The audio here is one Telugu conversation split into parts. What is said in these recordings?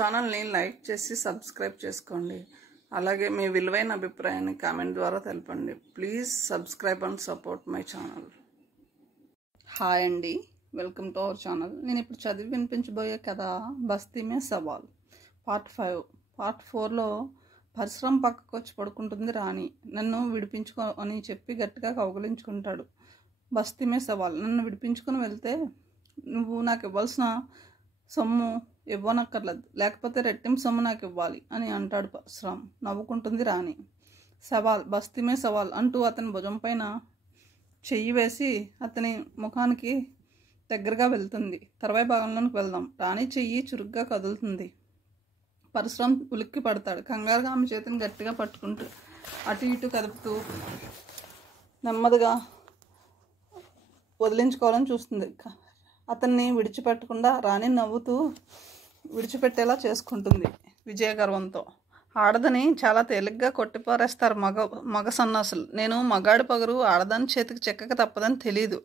ఛానల్ని లైక్ చేసి సబ్స్క్రైబ్ చేసుకోండి. అలాగే మీ విలువైన అభిప్రాయాన్ని కామెంట్ ద్వారా తెలపండి. Please subscribe and support my channel. Hi అండి, వెల్కమ్ టు అవర్ ఛానల్. నేను ఇప్పుడు చదివి వినిపించబోయే కథ బస్తీ మే సవాల్ పార్ట్ 5. పార్ట్ 4లో పరిశ్రమ పక్కకు వచ్చి పడుకుంటుంది రాణి. నన్ను విడిపించుకో అని చెప్పి గట్టిగా కౌగిలించుకుంటాడు. బస్తీ మే సవాల్, నన్ను విడిపించుకొని వెళ్తే నువ్వు నాకు ఇవ్వాల్సిన సొమ్ము ఇవ్వనక్కర్లేదు, లేకపోతే రెట్టింపు సొమ్ము నాకు ఇవ్వాలి అని అంటాడు పరశురామ్. నవ్వుకుంటుంది రాణి. సవాల్, బస్తీ మే సవాల్ అంటూ అతని భుజం పైన చెయ్యి వేసి అతని ముఖానికి దగ్గరగా వెళ్తుంది. తర్వాయి భాగంలోనికి వెళ్దాం. రాణి చెయ్యి చురుగ్గా కదులుతుంది. పరశురామ్ ఉలిక్కి పడతాడు. కంగారుగా ఆమె చేతిని గట్టిగా పట్టుకుంటూ అటు ఇటు కదుపుతూ నెమ్మదిగా వదిలించుకోవాలని చూస్తుంది. అతన్ని విడిచిపెట్టకుండా రాణి నవ్వుతూ విడిచిపెట్టేలా చేసుకుంటుంది విజయగర్వంతో. ఆడదని చాలా తేలిగ్గా కొట్టిపారేస్తారు మగ సన్నాసులు. నేను మగాడి పగరు ఆడదాని చేతికి చెక్కక తప్పదని తెలీదు.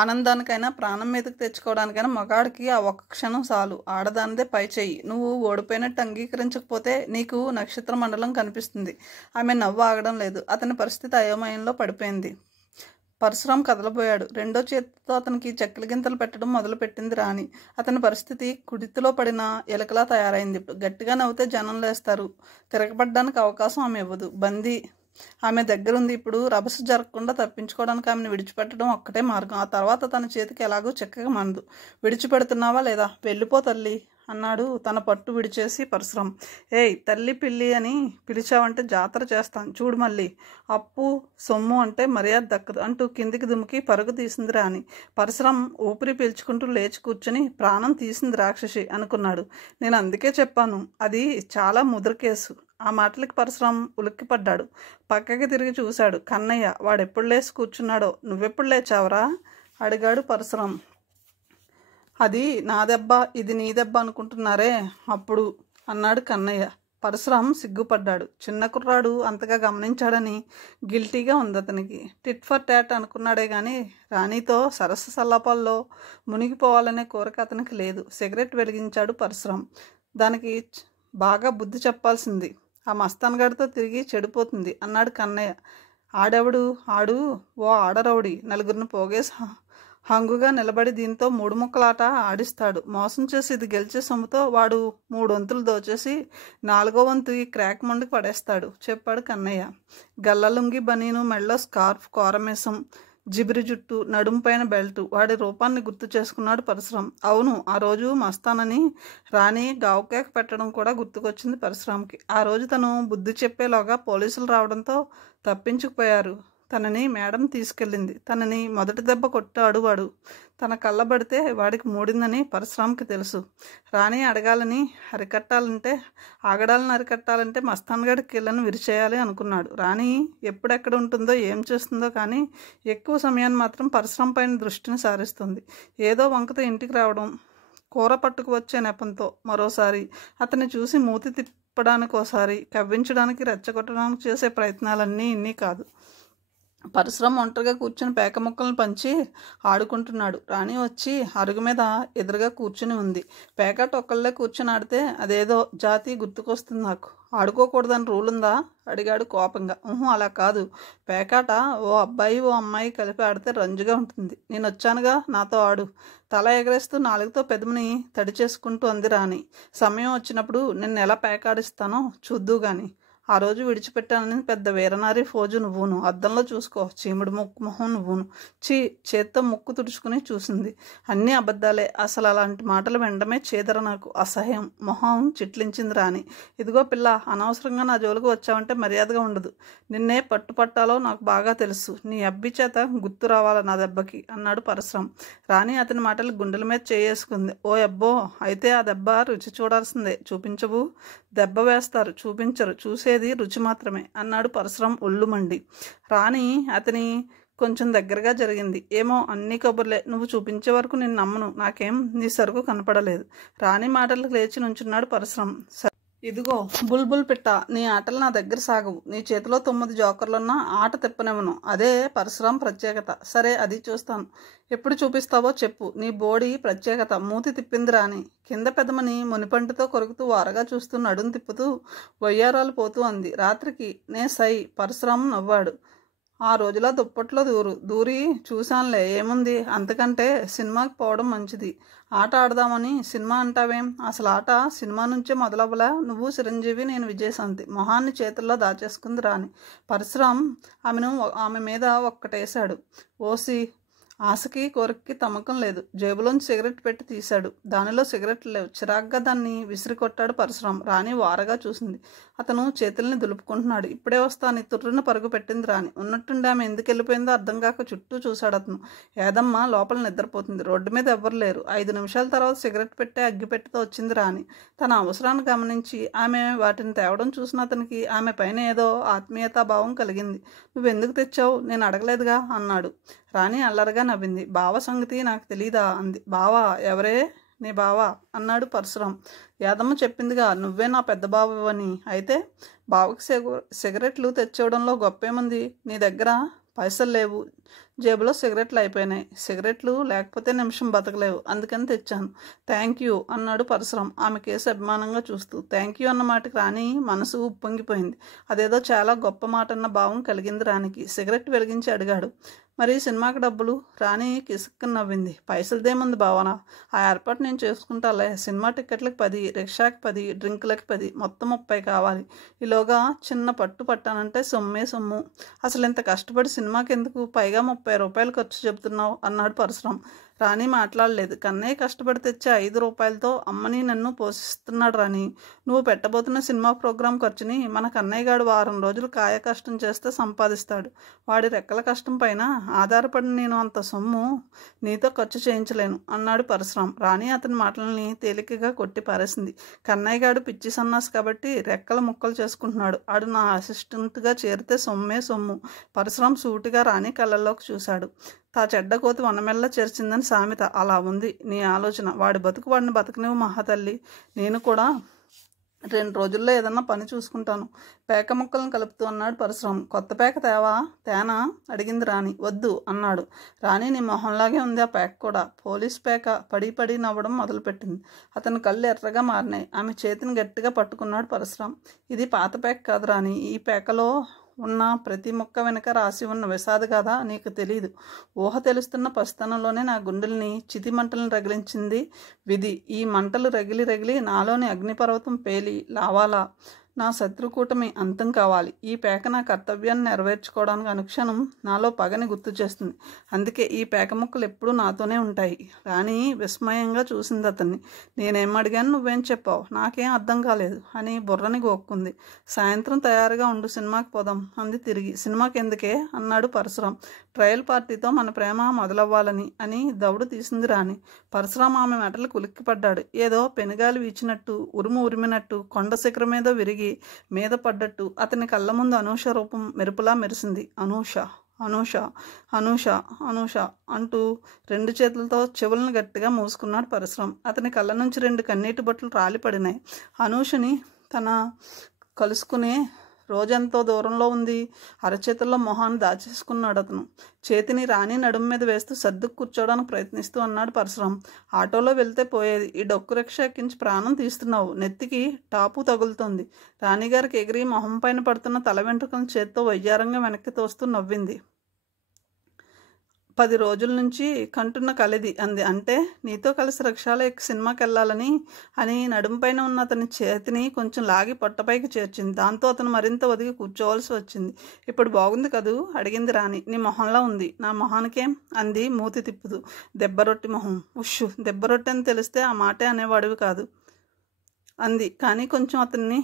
ఆనందానికైనా ప్రాణం మీదకి తెచ్చుకోవడానికైనా మగాడికి ఆ ఒక్క క్షణం చాలు. ఆడదానిదే పై చెయ్యి. నువ్వు ఓడిపోయినట్టు అంగీకరించకపోతే నీకు నక్షత్ర మండలం కనిపిస్తుంది. ఆమె నవ్వు ఆగడం లేదు. అతని పరిస్థితి అయోమయంలో పడిపోయింది. పరశురామ్ కదలబోయాడు. రెండో చేతితో అతనికి చెక్కల గింతలు పెట్టడం మొదలుపెట్టింది రాణి. అతని పరిస్థితి కుడితిలో పడిన ఎలకలా తయారైంది. ఇప్పుడు గట్టిగా నవ్వుతే జనం లేస్తారు. తిరగబడ్డానికి అవకాశం ఆమె ఇవ్వదు. బందీ ఆమె దగ్గరుంది. ఇప్పుడు రభస జరగకుండా తప్పించుకోవడానికి ఆమెను విడిచిపెట్టడం ఒక్కటే మార్గం. ఆ తర్వాత తన చేతికి ఎలాగూ చెక్కగా మనదు. విడిచిపెడుతున్నావా లేదా? వెళ్ళిపో తల్లి అన్నాడు తన పట్టు విడిచేసి పరశురామ్. ఏయ్ తల్లి పిల్లి అని పిలిచావంటే జాతర చేస్తాను చూడు. మళ్ళీ అప్పు సొమ్ము అంటే మర్యాద దక్కదు అంటూ కిందికి దుమికి పరుగు తీసింది రాణి. పరశురామ్ ఊపిరి పీల్చుకుంటూ లేచి కూర్చుని ప్రాణం తీసింది రాక్షసి అనుకున్నాడు. నేను అందుకే చెప్పాను, అది చాలా ముదురు కేసు. ఆ మాటలకి పరశురామ్ ఉలిక్కిపడ్డాడు. పక్కకి తిరిగి చూశాడు. కన్నయ్య. వాడెప్పుడు లేచి కూర్చున్నాడో. నువ్వెప్పుడు లేచావరా అడిగాడు పరశురామ్. అది నా దెబ్బ, ఇది నీ దెబ్బ అనుకుంటున్నారే అప్పుడు అన్నాడు కన్నయ్య. పరశురామ్ సిగ్గుపడ్డాడు. చిన్న కుర్రాడు అంతగా గమనించాడని గిల్టీగా ఉంది అతనికి. టిట్ ఫర్ టాట్ అనుకున్నాడే కానీ రాణితో సరస్సు సల్లాపాల్లో మునిగిపోవాలనే కోరిక అతనికి లేదు. సిగరెట్ వెలిగించాడు పరశురామ్. దానికి బాగా బుద్ధి చెప్పాల్సింది. ఆ మస్తాన్గాడితో తిరిగి చెడిపోతుంది అన్నాడు కన్నయ్య. ఆడెవడు? ఆడు ఓ ఆడరౌడి. నలుగురిని పోగేసి హంగుగా నిలబడి దీంతో 3 ముక్కలాట ఆడిస్తాడు. మోసం చేసి ఇది గెలిచే సొమ్ముతో వాడు 3 వంతులు దోచేసి 4వ వంతు ఈ క్రాక్ మొండికి పడేస్తాడు చెప్పాడు కన్నయ్య. గల్లలుంగి బనీను, మెళ్ళో స్కార్ఫ్, కోరమేసం, జిబిరి జుట్టు, నడుం పైన బెల్టు. వాడి రూపాన్ని గుర్తు చేసుకున్నాడు పరశురామ్. అవును, ఆ రోజు మస్తానని రాణి గావుకేక పెట్టడం కూడా గుర్తుకొచ్చింది పరశురామ్కి. ఆ రోజు తను బుద్ధి చెప్పేలోగా పోలీసులు రావడంతో తప్పించుకుపోయారు. తనని మేడం తీసుకెళ్ళింది. తనని మొదటి దెబ్బ కొట్టాడు వాడు. తన కళ్ళబడితే వాడికి మూడిందని పరశురామ్కి తెలుసు. రాణి ఆగడాలను అరికట్టాలంటే మస్తాన్గడి కీళ్ళను విరిచేయాలి అనుకున్నాడు. రాణి ఎప్పుడెక్కడ ఉంటుందో ఏం చేస్తుందో కానీ ఎక్కువ సమయాన్ని మాత్రం పరశురామ్ పైన దృష్టిని సారిస్తుంది. ఏదో వంకతో ఇంటికి రావడం, కూర పట్టుకు వచ్చే నెపంతో మరోసారి అతన్ని చూసి మూతి తిప్పడానికి, ఒకసారి కవ్వించడానికి, రెచ్చగొట్టడానికి చేసే ప్రయత్నాలన్నీ ఇన్ని కాదు. పరశురామ్ ఒంటరిగా కూర్చుని పేక ముక్కలను పంచి ఆడుకుంటున్నాడు. రాణి వచ్చి అరుగు మీద ఎదురుగా కూర్చుని ఉంది. పేకాట ఒక్కళ్ళే కూర్చుని ఆడితే అదేదో జాతి గుర్తుకొస్తుంది నాకు. ఆడుకోకూడదని రూల్ ఉందా అడిగాడు కోపంగా. అలా కాదు. పేకాట ఓ అబ్బాయి ఓ అమ్మాయి కలిపి ఆడితే రంజుగా ఉంటుంది. నేను వచ్చానుగా, నాతో ఆడు. తల ఎగరేస్తూ నాలుగుతో పెదముని తడి చేసుకుంటూ అంది రాణి. సమయం వచ్చినప్పుడు నిన్ను ఎలా పేకాడిస్తానో చూద్దు గాని. ఆ రోజు విడిచిపెట్టానని పెద్ద వీరనారి ఫోజు నువ్వును. అద్దంలో చూసుకో, చీముడు మొహం నువ్వును. చేత్తో ముక్కు తుడుచుకుని చూసింది. అన్నీ అబద్ధాలే. అసలు అలాంటి మాటలు వినడమే చేదర నాకు. అసహ్యం. మొహం చిట్లించింది రాణి. ఇదిగో పిల్ల, అనవసరంగా నా జోలికి వచ్చావంటే మర్యాదగా ఉండదు. నిన్నే పట్టుపట్టాలో నాకు బాగా తెలుసు. నీ అబ్బి చేత గుర్తు రావాల నా దెబ్బకి అన్నాడు పరశురామ్. రాణి అతని మాటలు గుండెల మీద చేసుకుంది. ఓ అబ్బో, అయితే ఆ దెబ్బ రుచి చూడాల్సిందే. చూపించవు? దెబ్బ వేస్తారు, చూపించరు. చూసేది రుచి మాత్రమే అన్నాడు పరశురామ్ ఒళ్ళుమండి. రాణి అతని కొంచెం దగ్గరగా జరిగింది. ఏమో, అన్ని కబుర్లే. నువ్వు చూపించే వరకు నేను నమ్మను. నాకేం నీ సరుకు కనపడలేదు. రాణి మాటలకు లేచి నుంచున్నాడు పరశురామ్. ఇదిగో బుల్బుల్ పిట్ట, నీ ఆటలు నా దగ్గర సాగవు. నీ చేతిలో 9 జోకర్లున్నా ఆట తిప్పనివ్వను. అదే పరశురాం ప్రత్యేకత. సరే, అది చూస్తాను. ఎప్పుడు చూపిస్తావో చెప్పు. నీ బోడి ప్రత్యేకత. మూతి తిప్పింది రాణి. కింద పెదమని మునిపంటితో కొరుకుతూ వారగా చూస్తూ నడుం తిప్పుతూ వయ్యారాలు పోతూ అంది. రాత్రికి నే సై. పరశురాం నవ్వాడు. ఆ రోజులా దుప్పట్లో దూరి చూశానులే, ఏముంది అంతకంటే. సినిమాకి పోవడం మంచిది. ఆట ఆడదామని సినిమా అంటావేం? అసలు ఆట సినిమా నుంచే మొదలవ్వలా? నువ్వు చిరంజీవి, నేను విజయశాంతి. మొహాన్ని చేతుల్లో దాచేసుకుంది రాణి. పరశురాం ఆమె మీద ఒక్కటేశాడు. ఓసి, ఆశకి కోరికకి తమ్మకం లేదు. జేబులోంచి సిగరెట్ పెట్టి తీశాడు. దానిలో సిగరెట్లు లేవు. చిరాగ్గా దాన్ని విసిరి కొట్టాడు పరశురాం. రాణి వారగా చూసింది. అతను చేతుల్ని దులుపుకుంటున్నాడు. ఇప్పుడే వస్తాను. తుర్రున పరుగు పెట్టింది రాణి. ఉన్నట్టుండి ఆమె ఎందుకు వెళ్ళిపోయిందో అర్థం కాక చుట్టూ చూశాడు అతను. ఏదమ్మా లోపల నిద్రపోతుంది. రోడ్డు మీద ఎవ్వరు లేరు. 5 నిమిషాల తర్వాత సిగరెట్ పెట్టే అగ్గిపెట్టెతో వచ్చింది రాణి. తన అవసరాన్ని గమనించి ఆమె వాటిని తేవడం చూసిన అతనికి ఆమె పైన ఏదో ఆత్మీయతాభావం కలిగింది. నువ్వెందుకు తెచ్చావు? నేను అడగలేదుగా అన్నాడు. రాణి అల్లరిగా నవ్వింది. బావ సంగతి నాకు తెలీదా అంది. బావా? ఎవరే నీ బావా అన్నాడు పరశురాం. యాదమ్మ చెప్పిందిగా, నువ్వే నా పెద్ద బావని. అయితే బావకి సిగరెట్లు తెచ్చివ్వడంలో గొప్పేముంది? నీ దగ్గర పైసలు లేవు. జేబులో సిగరెట్లు అయిపోయినాయి. సిగరెట్లు లేకపోతే నిమిషం బతకలేవు. అందుకని తెచ్చాను. థ్యాంక్ యూ అన్నాడు పరశురాం ఆమె కేసు అభిమానంగా చూస్తూ. థ్యాంక్ యూ అన్న మాటకి రాణి మనసు ఉప్పొంగిపోయింది. అదేదో చాలా గొప్ప మాట అన్న భావం కలిగింది రాణికి. సిగరెట్ వెలిగించి అడిగాడు, మరి సినిమాకి డబ్బులు? రాణి కిసుక్కుని నవ్వింది. పైసలదేముంది భావన, ఆ ఏర్పాటు నేను చేసుకుంటాలే. సినిమా టికెట్లకు 10, రిక్షాకి 10, డ్రింకులకి 10, మొత్తం 30 కావాలి. ఈలోగా చిన్న పట్టానంటే సొమ్మే సొమ్ము. అసలు ఇంత కష్టపడి సినిమాకి ఎందుకు? పైగా 30 రూపాయలు ఖర్చు చెబుతున్నావు అన్నాడు పరశురాం. రాణి మాట్లాడలేదు. కన్నయ్య కష్టపడి తెచ్చే 5 రూపాయలతో అమ్మని నన్ను పోషిస్తున్నాడు రాణి. నువ్వు పెట్టబోతున్న సినిమా ప్రోగ్రాం ఖర్చుని మన కన్నయ్య గాడు వారం రోజులు కాయ కష్టం చేస్తే సంపాదిస్తాడు. వాడి రెక్కల కష్టం పైన ఆధారపడి నేను అంత సొమ్ము నీతో ఖర్చు చేయించలేను అన్నాడు పరశురాం. రాణి అతని మాటలని తేలికగా కొట్టి పారేసింది. కన్నయ్య గాడు పిచ్చి సన్నాసి కాబట్టి రెక్కల ముక్కలు చేసుకుంటున్నాడు. ఆడు నా అసిస్టెంట్గా చేరితే సొమ్మే సొమ్ము. పరశురాం సూటిగా రాణి కళ్ళల్లోకి చూశాడు. తా చెడ్డ కోతి వనమెల్ల చేర్చిందని సామెత. అలా ఉంది నీ ఆలోచన. వాడి బతుకు వాడిని బతకనివ్వు మహాతల్లి. నేను కూడా 2 రోజుల్లో ఏదన్నా పని చూసుకుంటాను. పేక ముక్కలను కలుపుతూ అన్నాడు పరశురాం. కొత్త పేక తేనా అడిగింది రాణి. వద్దు అన్నాడు. రాణి నీ మొహంలాగే ఉంది ఆ పేక కూడా. పోలీస్ పేక. పడి నవ్వడం మొదలుపెట్టింది. అతని కళ్ళు ఎర్రగా మారినాయి. ఆమె చేతిని గట్టిగా పట్టుకున్నాడు పరశురాం. ఇది పాత పేక కాదు రాణి. ఈ పేకలో ఉన్న ప్రతి ముక్క వెనుక రాసి ఉన్న విషాద గాథ నీకు తెలీదు. ఊహ తెలుస్తున్న పసితనంలోనే నా గుండెల్ని చితి మంటలను రగిలించింది విధి. ఈ మంటలు రగిలి నాలోని అగ్నిపర్వతం పేలి లావాలా. నా శత్రుకూటమి అంతం కావాలి. ఈ పేక నా కర్తవ్యాన్ని నెరవేర్చుకోవడానికి అనుక్షణం నాలో పగని గుర్తు చేస్తుంది. అందుకే ఈ పేక ముక్కలు ఎప్పుడూ నాతోనే ఉంటాయి. రాణి విస్మయంగా చూసింది అతన్ని. నేనేం అడిగాను, నువ్వేం చెప్పావు? నాకేం అర్థం కాలేదు అని బుర్రని గోక్కుంది. సాయంత్రం తయారుగా ఉండు, సినిమాకి పోదాం అంది తిరిగి. సినిమాకి ఎందుకే అన్నాడు పరశురాం. ట్రయల్ పార్టీతో మన ప్రేమ మొదలవ్వాలని అని దౌడు తీసింది రాణి. పరశురాం ఆమె మెటలు కులిక్కిపడ్డాడు. ఏదో పెనుగాలి వీచినట్టు, ఉరిమినట్టు, కొండ శిఖరం మీద విరిగి మీద పడ్డట్టు అతని కళ్ళ ముందు అనూష రూపం మెరుపులా మెరిసింది. అనూష అనూష అనూష అనూష అంటూ 2 చేతులతో చెవులను గట్టిగా మూసుకున్నాడు పరశురాం. అతని కళ్ళ నుంచి 2 కన్నీటి బొట్లు రాలిపడినాయి. అనూషని తన కలుసుకునే రోజెంతో దూరంలో ఉంది. అరచేతుల్లో మొహాన్ని దాచేసుకున్నాడు అతను. చేతిని రాణి నడుము మీద వేస్తూ సర్దుకు కూర్చోవడానికి ప్రయత్నిస్తూ అన్నాడు పరశురాం. ఆటోలో వెళ్తే పోయేది. ఈ డొక్కు రిక్షా ఎక్కించి ప్రాణం తీస్తున్నావు. నెత్తికి టాపు తగులుతోంది. రాణిగారికి ఎగిరి మొహం పైన పడుతున్న తల వెంట్రుకలను చేత్తో వయ్యారంగా వెనక్కి తోస్తూ నవ్వింది. 10 రోజుల నుంచి కంటున్న కలిది అంది. అంటే నీతో కలిసి రిక్షాలో ఎక్కి సినిమాకి వెళ్ళాలని అని నడుము పైన ఉన్న అతని చేతిని కొంచెం లాగి పొట్టపైకి చేర్చింది. దాంతో అతను మరింత ఒదిగి కూర్చోవలసి వచ్చింది. ఇప్పుడు బాగుంది కదూ అడిగింది రాణి. నీ మొహంలా ఉంది. నా మొహానికేం అంది మూతి తిప్పుతూ. దెబ్బరొట్టి మొహం. ఉష్, దెబ్బరొట్టి అని తెలిస్తే ఆ మాటే అనేవాడివి కాదు అంది. కానీ కొంచెం అతన్ని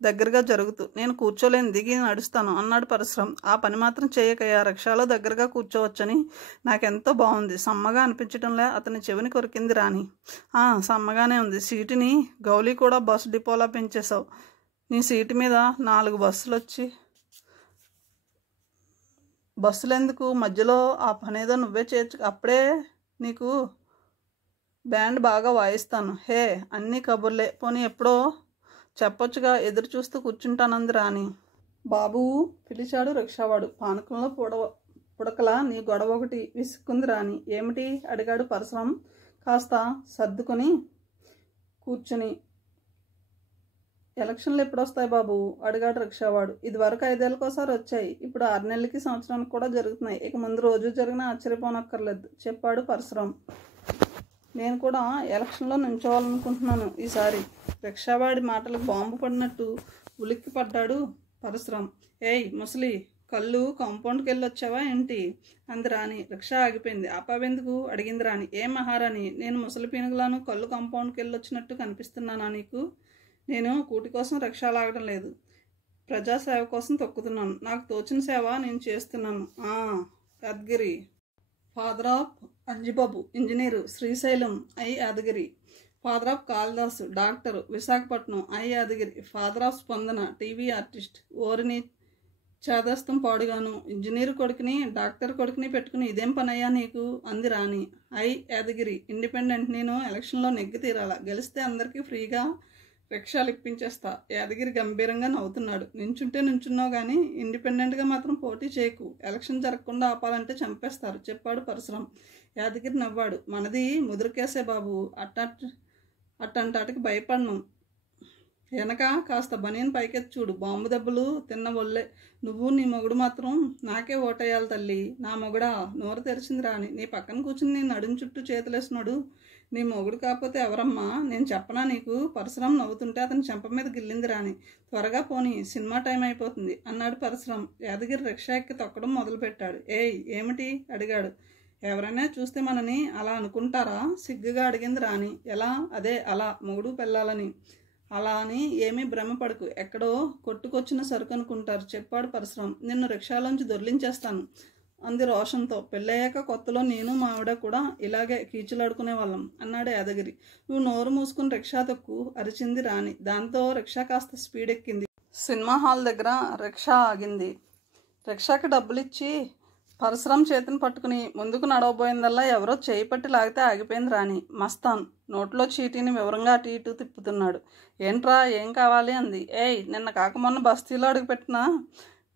దగ్గరగా జరుగుతూ. నేను కూర్చోలేను, దిగి నడుస్తాను అన్నాడు పరశురాం. ఆ పని మాత్రం చేయకయ్యా. రిక్షాలో దగ్గరగా కూర్చోవచ్చని నాకెంతో బాగుంది. సమ్మగా అనిపించడంలే అతని చెవిని కొరికింది రాణి. సమ్మగానే ఉంది. సీటుని గౌలీ కూడా బస్సు డిపోలా పెంచేశావు. నీ సీటు మీద 4 బస్సులు వచ్చి బస్సులెందుకు? మధ్యలో ఆ పనేదో నువ్వే చేయొచ్చు. అప్పుడే నీకు బ్యాండ్ బాగా వాయిస్తాను. హే, అన్నీ కబుర్లే. పోనీ ఎప్పుడో చెప్పొచ్చుగా, ఎదురు చూస్తూ కూర్చుంటానంది రాణి. బాబు పిలిచాడు రిక్షావాడు. పానకంలో పుడకలా నీ గొడవ ఒకటి విసుక్కుంది రాణి. ఏమిటి అడిగాడు పరశురాం కాస్త సర్దుకొని కూర్చుని. ఎలక్షన్లు ఎప్పుడొస్తాయి బాబు అడిగాడు రిక్షావాడు. ఇదివరకు 5 ఏళ్ళకోసారి వచ్చాయి, ఇప్పుడు 6 నెలలకి సంవత్సరానికి కూడా జరుగుతున్నాయి. ఇక ముందు రోజు జరిగినా ఆశ్చర్యపోనక్కర్లేదు చెప్పాడు పరశురాం. నేను కూడా ఎలక్షన్లో నించోవాలనుకుంటున్నాను ఈసారి. రిక్షావాడి మాటలకు బాంబు పడినట్టు ఉలిక్కి పడ్డాడు పరశురాం. ఏయ్ ముసలి, కళ్ళు కాంపౌండ్కి వెళ్ళొచ్చావా ఏంటి అంది రాణి. రిక్షా ఆగిపోయింది. ఆపావెందుకు అడిగింది రాణి. ఏం మహారాణి, నేను ముసలి పీనుగులాను కళ్ళు కాంపౌండ్కి వెళ్ళొచ్చినట్టు కనిపిస్తున్నానా నీకు? నేను కూటి కోసం రిక్షా లాగడం లేదు, ప్రజాసేవ కోసం తొక్కుతున్నాను. నాకు తోచిన సేవ నేను చేస్తున్నాను. Yadagiri. Father of Anjibabu engineer, Srisailam I Yadagiri. Father of Kalidasu doctor, Visakhapatnam I Yadagiri. Father of Spandana TV artist. ఓరిని చేదస్తం పాడుగాను, ఇంజనీరు కొడుకుని డాక్టర్ కొడుకుని పెట్టుకుని ఇదేం పనయ్యా నీకు అంది రాణి. I Yadagiri independent. నేను ఎలక్షన్లో నెగ్గి తీరాల, గెలిస్తే అందరికీ ఫ్రీగా రిక్షాలు ఇప్పించేస్తా. యాదగిరి గంభీరంగా నవ్వుతున్నాడు. నించుంటే నించున్నావు కానీ ఇండిపెండెంట్గా మాత్రం పోటీ చేయకు, ఎలక్షన్ జరగకుండా ఆపాలంటే చంపేస్తారు చెప్పాడు పరశురాం. యాదగిరి నవ్వాడు. మనది ముదురుకేసే బాబు, అట్టంటాటికి భయపడను. వెనక కాస్త బనీన్ పైకెత్తి చూడు, బాంబు దెబ్బలు తిన్న ఒళ్ళే. నువ్వు నీ మొగుడు మాత్రం నాకే ఓటేయాలి తల్లి. నా మొగుడా నోరు తెరిచింది రాణి. నీ పక్కన కూర్చుని నీ నడుం చుట్టూ చేతులేసినాడు నీ మొగుడు కాకపోతే ఎవరమ్మా? నేను చెప్పనా నీకు? పరశురాం నవ్వుతుంటే అతని చెంప మీద గిల్లింది రాణి. త్వరగా పోనీ, సినిమా టైం అయిపోతుంది అన్నాడు పరశురాం. యాదగిరి రిక్షా ఎక్కి తొక్కడం మొదలుపెట్టాడు. ఏయ్ ఏమిటి అడిగాడు. ఎవరైనా చూస్తే మనని అలా అనుకుంటారా సిగ్గుగా అడిగింది రాణి. ఎలా? అదే అలా, మొగుడు పెళ్ళాలని. అలా అని ఏమీ భ్రమపడకు, ఎక్కడో కొట్టుకొచ్చిన సరుకు అనుకుంటారు చెప్పాడు పరశురాం. నిన్ను రిక్షాలోంచి దొర్లించేస్తాను అంది రోషంతో. పెళ్ళయ్యాక కొత్తలో నేను మా ఆవిడ కూడా ఇలాగే కీచులాడుకునే వాళ్ళం అన్నాడు యాదగిరి. నువ్వు నోరు మూసుకుని రిక్షా తొక్కు అరిచింది రాణి. దాంతో రిక్షా కాస్త స్పీడ్ ఎక్కింది. సినిమా హాల్ దగ్గర రిక్షా ఆగింది. రిక్షాకి డబ్బులిచ్చి పరశురాం చేతిని పట్టుకుని ముందుకు నడవబోయిందల్లా ఎవరో చేయి పట్టి లాగితే ఆగిపోయింది రాణి. మస్తాన్ నోట్లో చీటీని వివరంగా అటు ఇటు తిప్పుతున్నాడు. ఏంట్రా, ఏం కావాలి అంది. ఏయ్ నిన్న కాక మొన్న బస్తీలో అడుగుపెట్టినా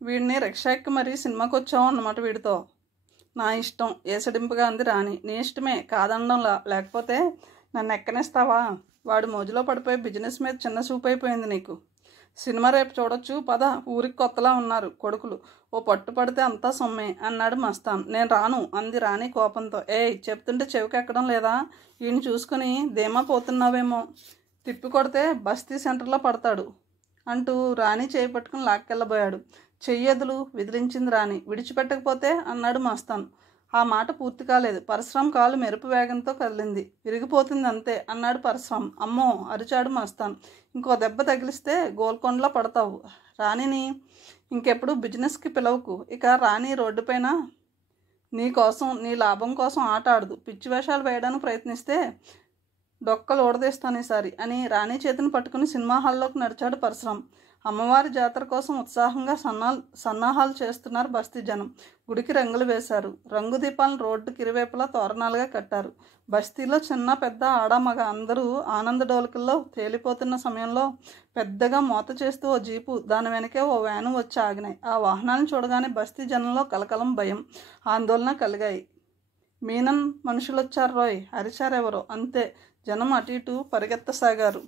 వీడిని రిక్షా ఎక్కి మరీ సినిమాకి వచ్చావు అన్నమాట వీడితో. నా ఇష్టం ఏసడింపుగా అంది రాణి. నీ ఇష్టమే కాదనడంలా, లేకపోతే నన్ను ఎక్కనిస్తావా? వాడి మోజులో పడిపోయి బిజినెస్ మీద చిన్న చూపు అయిపోయింది నీకు. సినిమా రేపు చూడొచ్చు పద, ఊరికి కొత్తలా ఉన్నారు కొడుకులు, ఓ పట్టు పడితే అంతా సొమ్మే అన్నాడు మస్తాన్. నేను రాను అంది రాణి కోపంతో. ఏయ్ చెప్తుంటే చెవికెక్కడం లేదా? ఈయన చూసుకుని ధీమా పోతున్నావేమో, తిప్పి కొడితే బస్తీ సెంటర్లో పడతాడు అంటూ రాణి చేయి పట్టుకుని లాక్కెళ్ళబోయాడు. చెయ్యెదులు విదిలించింది రాణి. విడిచిపెట్టకపోతే అన్నాడు మస్తాన్. ఆ మాట పూర్తి కాలేదు. పరశురాం కాలు మెరుపు వేగంతో కదిలింది. విరిగిపోతుంది అంతే అన్నాడు పరశురాం. అమ్మో అరిచాడు మస్తాన్. ఇంకో దెబ్బ తగిలిస్తే గోల్కొండలో పడతావు. రాణిని ఇంకెప్పుడు బిజినెస్కి పిలవకు. ఇక రాణి రోడ్డుపైన నీ కోసం, నీ లాభం కోసం ఆట ఆడదు. పిచ్చి వేషాలు వేయడానికి ప్రయత్నిస్తే డొక్కలు ఓడదీస్తాను ఈసారి అని రాణి చేతిని పట్టుకుని సినిమా హాల్లోకి నడిచాడు పరశురాం. అమ్మవారి జాతర కోసం ఉత్సాహంగా సన్నాహాలు చేస్తున్నారు బస్తీ జనం. గుడికి రంగులు వేశారు. రంగు దీపాలను రోడ్డుకి ఇరువైపులా తోరణాలుగా కట్టారు. బస్తీలో చిన్న పెద్ద ఆడమగ అందరూ ఆనంద డోలికల్లో తేలిపోతున్న సమయంలో పెద్దగా మోత చేస్తూ ఓ జీపు, దాని వెనకే ఓ వ్యాను వచ్చి ఆగినాయి. ఆ వాహనాలను చూడగానే బస్తీ జనంలో కలకలం, భయం, ఆందోళన కలిగాయి. మీనన్ మనుషులు వచ్చారు రోయ్ అరిచారెవరో. అంతే, జనం అటు ఇటు పరిగెత్తసాగారు.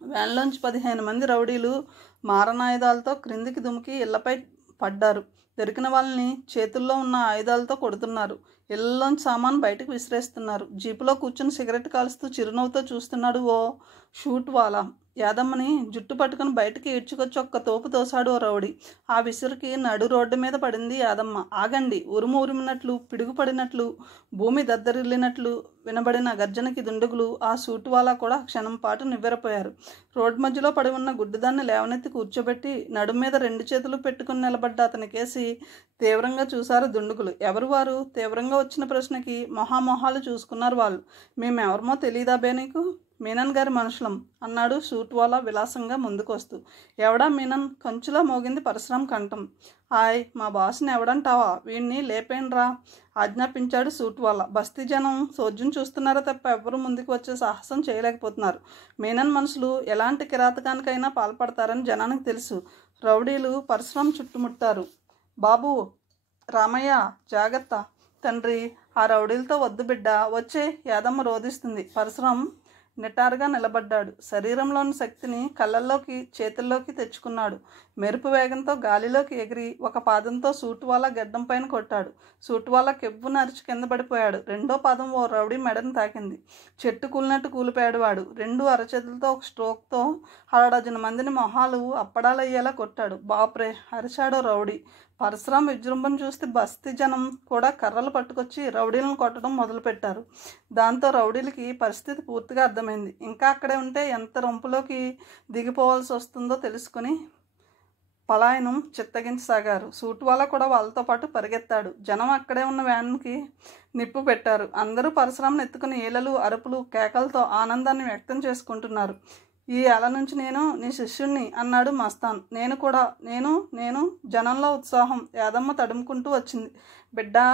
వ్యాన్లోంచి 15 మంది రౌడీలు మారణాయుధాలతో క్రిందికి దుమికి ఇళ్లపై పడ్డారు. దొరికిన వాళ్ళని చేతుల్లో ఉన్న ఆయుధాలతో కొడుతున్నారు. ఇళ్లలోంచి సామాను బయటకు విసిరేస్తున్నారు. జీపులో కూర్చుని సిగరెట్ కాలుస్తూ చిరునవ్వుతో చూస్తున్నాడు ఓ షూట్ వాలా. యాదమ్మని జుట్టు పట్టుకుని బయటికి ఈడ్చుకొచ్చి ఒక్క తోపు తోసాడు ఓ రౌడీ. ఆ విసురుకి నడు రోడ్డు మీద పడింది యాదమ్మ. ఆగండి! ఉరుము ఉరిమినట్లు, పిడుగు పడినట్లు, భూమి దద్దరిల్లినట్లు వినబడిన గర్జనకి దుండుగులు ఆ సూటువాలా కూడా క్షణం పాటు నివ్వెరపోయారు. రోడ్డు మధ్యలో పడి ఉన్న గుడ్డిదాన్ని లేవనెత్తి కూర్చోబెట్టి నడుం మీద 2 చేతులు పెట్టుకుని నిలబడ్డ అతని కేసి తీవ్రంగా చూశారు దుండుగులు. ఎవరు వారు? తీవ్రంగా వచ్చిన ప్రశ్నకి మొహామొహాలు చూసుకున్నారు వాళ్ళు. మేమెవరమో తెలీదా బే నీకు? మీనన్ గారి మనుషులం అన్నాడు సూట్వాలా విలాసంగా ముందుకొస్తూ. ఎవడా మీనన్? కంచులా మోగింది పరశురాం కంఠం. హాయ్, మా బాస్ని ఎవడంటావా? వీణ్ణి లేపేండ్రా ఆజ్ఞాపించాడు సూట్వాలా. బస్తీ జనం సోద్యం చూస్తున్నారా తప్ప ఎవ్వరూ ముందుకు వచ్చే సాహసం చేయలేకపోతున్నారు. మీనన్ మనుషులు ఎలాంటి కిరాతకానికైనా పాల్పడతారని జనానికి తెలుసు. రౌడీలు పరశురాం చుట్టుముట్టారు. బాబు, రామయ్య, జాగ్రత్త. తండ్రి, ఆ రౌడీలతో వద్దు బిడ్డ, వచ్చే యాదమ్మ రోధిస్తుంది. పరశురాం నిటారుగా నిలబడ్డాడు. శరీరంలోని శక్తిని కళ్ళల్లోకి చేతుల్లోకి తెచ్చుకున్నాడు. మెరుపు వేగంతో గాలిలోకి ఎగిరి ఒక పాదంతో సూటువాలా గడ్డం పైన కొట్టాడు. సూటువాలా కెవ్వు నరిచి కింద పడిపోయాడు. రెండో పాదం ఓ రౌడీ మెడను తాకింది. చెట్టు కూలినట్టు కూలిపోయాడు వాడు. రెండు అరచేతులతో ఒక స్ట్రోక్తో 6 మందిని మొహాలు అప్పడాలయ్యేలా కొట్టాడు. బాప్రే అరిచాడో రౌడీ. పరశురాం విజృంభణ చూస్తే బస్తీ జనం కూడా కర్రలు పట్టుకొచ్చి రౌడీలను కొట్టడం మొదలుపెట్టారు. దాంతో రౌడీలకి పరిస్థితి పూర్తిగా అర్థమైంది. ఇంకా అక్కడే ఉంటే ఎంత రొంపులోకి దిగిపోవాల్సి వస్తుందో తెలుసుకుని పలాయనం చిత్తగించసాగారు. సూటువాలా కూడా వాళ్ళతో పాటు పరిగెత్తాడు. జనం అక్కడే ఉన్న వ్యాన్కి నిప్పు పెట్టారు. అందరూ పరశురాంను ఎత్తుకుని ఈలలు, అరుపులు, కేకలతో ఆనందాన్ని వ్యక్తం చేసుకుంటున్నారు. ఈ ఏళ్ళ నుంచి నేను నీ శిష్యుణ్ణి అన్నాడు మస్తాన్. నేను కూడా, నేను జనంలో ఉత్సాహం. యాదమ్మ తడుముకుంటూ వచ్చింది. బిడ్డా,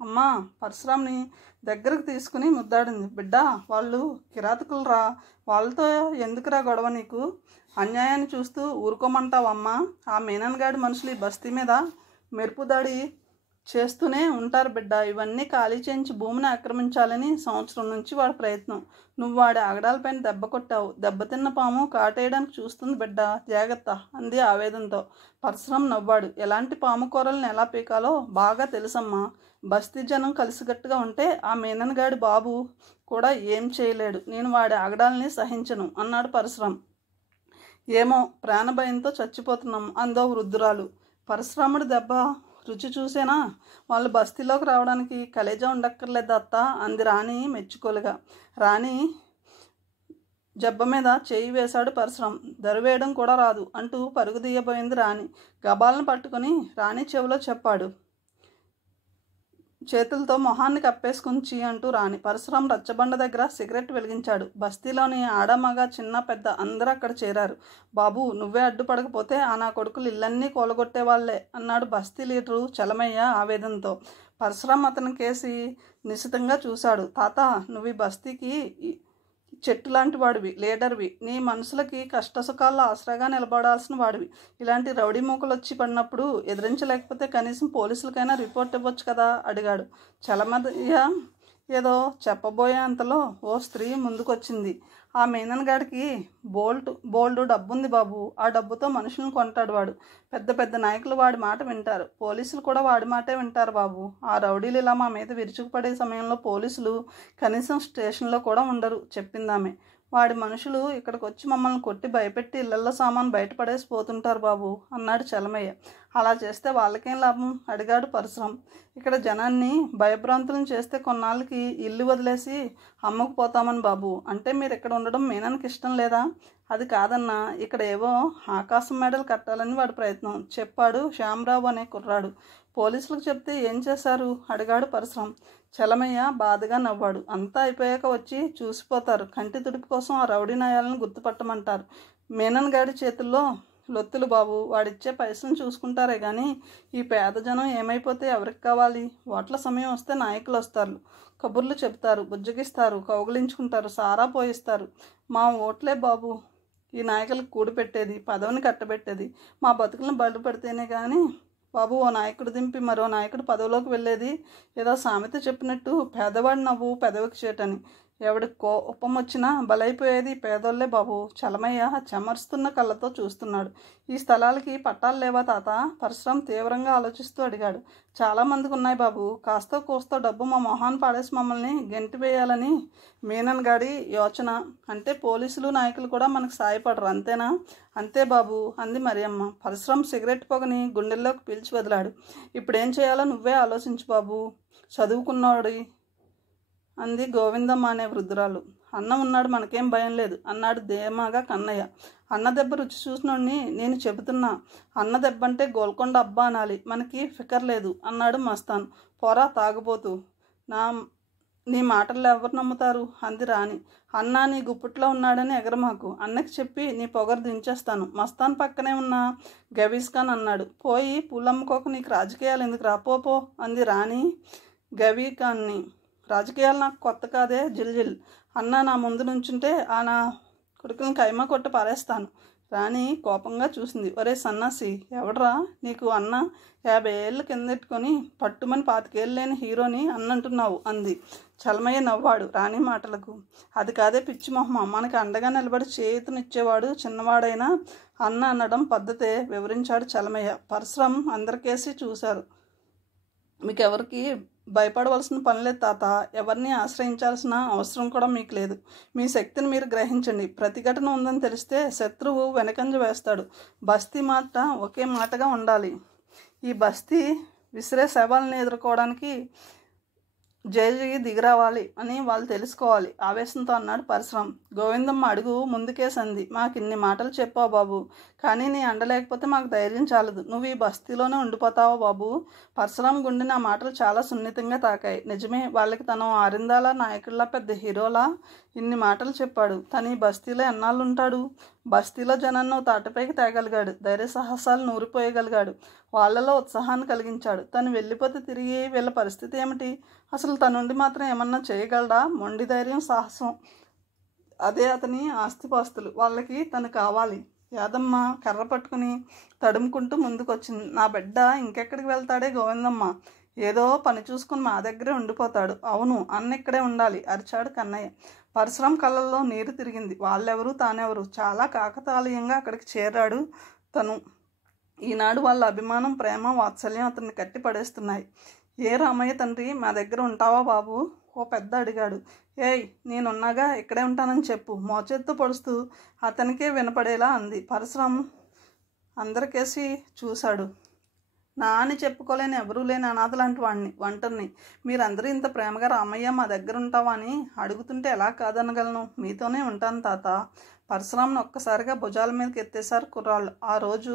అమ్మా పరశురాంని దగ్గరకు తీసుకుని ముద్దాడింది. బిడ్డా, వాళ్ళు కిరాతకులరా, వాళ్ళతో ఎందుకురా గొడవ నీకు? అన్యాయాన్ని చూస్తూ ఊరుకోమంటావమ్మా? ఆ మీనన్ గాడి మనుషులు ఈ బస్తీ మీద మెరుపు దాడి చేస్తూనే ఉంటారు బిడ్డ. ఇవన్నీ ఖాళీ చేయించి భూమిని ఆక్రమించాలని సంవత్సరం నుంచి వాడి ప్రయత్నం. నువ్వు వాడి ఆగడాలపైన దెబ్బ కొట్టావు. దెబ్బతిన్న పాము కాటేయడానికి చూస్తుంది బిడ్డ, జాగ్రత్త అంది ఆవేదనతో. పరశురాం నవ్వాడు. ఎలాంటి పాము కూరలను ఎలా పీకాలో బాగా తెలుసమ్మా. బస్తీ జనం కలిసికట్టుగా ఉంటే ఆ మీనన్ గాడి బాబు కూడా ఏం చేయలేడు. నేను వాడి ఆగడాలని సహించను అన్నాడు పరశురాం. ఏమో, ప్రాణభయంతో చచ్చిపోతున్నాం అందో వృద్ధురాలు. పరశురాముడి దెబ్బ రుచి చూసేనా వాళ్ళు బస్తీలోకి రావడానికి కలేజా ఉండక్కర్లేదు అత్త అంది రాణి మెచ్చుకోలుగా. రాణి జబ్బ మీద చేయి వేశాడు పరశురాం. దరివేయడం కూడా రాదు అంటూ పరుగు తీయబోయింది రాణి. గబాలను పట్టుకుని రాణి చెవిలో చెప్పాడు, చేతులతో మొహాన్ని కప్పేసుకుని అంటూ రాణి. పరశురాం రచ్చబండ దగ్గర సిగరెట్ వెలిగించాడు. బస్తీలోని ఆడమగ చిన్న పెద్ద అందరూ అక్కడ చేరారు. బాబు, నువ్వే అడ్డుపడకపోతే ఆ నా కొడుకులు ఇల్లన్నీ కూలగొట్టేవాళ్లే అన్నాడు బస్తీ లీడరు చలమయ్య ఆవేదనతో. పరశురాం అతని కేసి నిశితంగా చూశాడు. తాత, నువ్వు ఈ బస్తీకి చెట్టు లాంటి వాడివి, లీడర్వి. నీ మనుషులకి కష్టసుఖాల్లో ఆసరాగా నిలబడాల్సిన వాడివి. ఇలాంటి రౌడీ మూకలు వచ్చి పడినప్పుడు ఎదిరించలేకపోతే కనీసం పోలీసులకైనా రిపోర్ట్ ఇవ్వచ్చు కదా అడిగాడు. చలమయ్య ఏదో చెప్పబోయే అంతలో ఓ స్త్రీ ముందుకొచ్చింది. ఆ మీనన్ గాడికి బోల్డు డబ్బుంది బాబు. ఆ డబ్బుతో మనుషులను కొంటాడు వాడు. పెద్ద పెద్ద నాయకులు వాడి మాట వింటారు. పోలీసులు కూడా వాడి మాటే వింటారు బాబు. ఆ రౌడీలు ఇలా మా మీద విరుచుకుపడే సమయంలో పోలీసులు కనీసం స్టేషన్లో కూడా ఉండరు చెప్పిందామె. వాడి మనుషులు ఇక్కడికి వచ్చి మమ్మల్ని కొట్టి భయపెట్టి ఇళ్లలో సామాను బయటపడేసి పోతుంటారు బాబు అన్నాడు చలమయ్య. అలా చేస్తే వాళ్ళకేం లాభం అడిగాడు పరశురాం. ఇక్కడ జనాన్ని భయభ్రాంతులను చేస్తే కొన్నాళ్ళకి ఇల్లు వదిలేసి అమ్ముకుపోతామని బాబు. అంటే మీరు ఇక్కడ ఉండడం మీనానికి ఇష్టం లేదా? అది కాదన్నా, ఇక్కడ ఏవో ఆకాశం మేడలు కట్టాలని వాడి ప్రయత్నం చెప్పాడు శ్యామరావు అనే కుర్రాడు. పోలీసులకు చెప్తే ఏం చేశారు అడిగాడు పరశురాం. చలమయ్య బాధగా నవ్వాడు. అంతా అయిపోయాక వచ్చి చూసిపోతారు. కంటి తుడుపు కోసం ఆ రౌడీ నాయాలను గుర్తుపట్టమంటారు. మీనన్ గాడి చేతుల్లో లొత్తులు బాబు. వాడిచ్చే పైసలను చూసుకుంటారే కానీ ఈ పేద జనం ఏమైపోతే ఎవరికి కావాలి? ఓట్ల సమయం వస్తే నాయకులు వస్తారు, కబుర్లు చెప్తారు, బుజ్జగిస్తారు, కౌగులించుకుంటారు, సారా పోయిస్తారు. మా ఓట్లే బాబు ఈ నాయకులకు కూడి పెట్టేది, పదవిని కట్టబెట్టేది. మా బతుకులను బయట పెడితేనే కానీ బాబు ఓ నాయకుడు దింపి మరో నాయకుడు పదవిలోకి వెళ్ళేది. ఏదో సామెత చెప్పినట్టు పేదవాడి నవ్వు పెదవికి చేటని. ఎవడి కోపం వచ్చినా బలైపోయేది పేదోళ్లే బాబు. చలమయ్య చెమరుస్తున్న కళ్ళతో చూస్తున్నాడు. ఈ స్థలాలకి పట్టాలు లేవా తాత? పరశురాం తీవ్రంగా ఆలోచిస్తూ అడిగాడు. చాలామందికి ఉన్నాయి బాబు. కాస్తో కోస్తో డబ్బు మా మొహాన్ని పాడేసి మమ్మల్ని గెంటి వేయాలని మీనన్ గాడి యోచన. అంటే పోలీసులు నాయకులు కూడా మనకు సాయపడరు అంతేనా? అంతే బాబు అంది మరియమ్మ. పరశురాం సిగరెట్ పొగని గుండెల్లోకి పీల్చి వదిలాడు. ఇప్పుడేం చేయాలో నువ్వే ఆలోచించు బాబు, చదువుకున్నాడు అంది గోవిందమ్మ అనే వృద్ధురాలు. అన్న ఉన్నాడు, మనకేం భయం లేదు అన్నాడు ధీమాగా కన్నయ్య. అన్న దెబ్బ రుచి చూసినోడిని నేను చెబుతున్నా. అన్న దెబ్బంటే గోల్కొండ అబ్బా అనాలి, మనకి ఫికర్ లేదు అన్నాడు మస్తాన్. పోరా తాగుబోతు, నా నీ మాటల్లో ఎవరు నమ్ముతారు అంది రాణి. అన్న నీ గుప్పిట్లో ఉన్నాడని ఎగరమాకు. అన్నకి చెప్పి నీ పొగరు దించేస్తాను. మస్తాన్ పక్కనే ఉన్న గవీస్ ఖాన్ అన్నాడు. పోయి పూలమ్ముకోక నీకు రాజకీయాలు ఎందుకు రాపోపో అంది రాణి గవీ ఖాన్ని. రాజకీయాలు నాకు కొత్త కాదే జిల్జిల్. అన్న నా ముందు నుంచుంటే ఆ నా కొడుకుని కైమా కొట్టి పారేస్తాను. రాణి కోపంగా చూసింది. ఒరే సన్నాసి, ఎవడరా నీకు అన్న 50 ఏళ్ళు కిందెట్టుకొని పట్టుమని 25 ఏళ్ళు లేని హీరోని అన్నంటున్నావు అంది. చలమయ్య నవ్వాడు రాణి మాటలకు. అది కాదే పిచ్చి మొహమ్మ, మనకి అండగా నిలబడి చేతునిచ్చేవాడు చిన్నవాడైనా అన్న అనడం పద్ధతే వివరించాడు చలమయ్య. పరశురాం అందరికేసి చూశారు. మీకెవరికి భయపడవలసిన పని లేదు తాత. ఎవరిని ఆశ్రయించాల్సిన అవసరం కూడా మీకు లేదు. మీ శక్తిని మీరు గ్రహించండి. ప్రతిఘటన ఉందని తెలిస్తే శత్రువు వెనకంజ వేస్తాడు. బస్తీ మాట ఒకే మాటగా ఉండాలి. ఈ బస్తీ విసిరే శవాలను ఎదుర్కోవడానికి జైలుకి దిగిరావాలి అని వాళ్ళు తెలుసుకోవాలి ఆవేశంతో అన్నాడు పరశురాం. గోవిందమ్మ అడుగు ముందుకేసంది. మాకు ఇన్ని మాటలు చెప్పావు బాబు, కానీ నీ అండ లేకపోతే మాకు ధైర్యం చాలదు. నువ్వు ఈ బస్తీలోనే ఉండిపోతావా బాబు? పరశురాం గుండె నా మాటలు చాలా సున్నితంగా తాకాయి. నిజమే, వాళ్ళకి తను ఆరిందాల నాయకుల్లా పెద్ద హీరోలా ఇన్ని మాటలు చెప్పాడు. తను ఈ బస్తీలో ఎన్నాళ్ళు ఉంటాడు? బస్తీలో జనాన్ని తాటిపైకి తేగలిగాడు. ధైర్య సాహసాలు నూరిపోయగలిగాడు. వాళ్ళలో ఉత్సాహాన్ని కలిగించాడు. తను వెళ్ళిపోతే తిరిగి వీళ్ళ పరిస్థితి ఏమిటి? అసలు తనుండి మాత్రం ఏమన్నా చేయగలడా? మొండి ధైర్యం, సాహసం అదే అతని ఆస్తిపాస్తులు. వాళ్ళకి తను కావాలి. యాదమ్మ కర్ర పట్టుకుని తడుముకుంటూ ముందుకొచ్చింది. నా బిడ్డ ఇంకెక్కడికి వెళ్తాడే గోవిందమ్మ? ఏదో పని చూసుకుని మా దగ్గరే ఉండిపోతాడు. అవును, అన్న ఇక్కడే ఉండాలి అరిచాడు కన్నయ్య. పరశురాం కళ్ళల్లో నీరు తిరిగింది. వాళ్ళెవరు తానెవరు? చాలా కాకతాళీయంగా అక్కడికి చేరాడు తను. ఈనాడు వాళ్ళ అభిమానం, ప్రేమ, వాత్సల్యం అతన్ని కట్టి పడేస్తున్నాయి. ఏ రామయ్య తండ్రి, మా దగ్గర ఉంటావా బాబు? ఓ పెద్ద అడిగాడు. ఏయ్, నేనున్నాగా, ఇక్కడే ఉంటానని చెప్పు మోచేత్తో పొడుస్తూ అతనికే వినపడేలా అంది. పరశురాం అందరికేసి చూశాడు. నా అని చెప్పుకోలేని ఎవరూ లేని అనాథ లాంటి వాడిని, ఒంటరిని. మీరందరూ ఇంత ప్రేమగా రామయ్య మా దగ్గర ఉంటావా అని అడుగుతుంటే ఎలా కాదనగలను? మీతోనే ఉంటాను తాత. పరశురాంను ఒక్కసారిగా భుజాల మీదకి ఎత్తేశారు కుర్రాళ్ళు. ఆ రోజు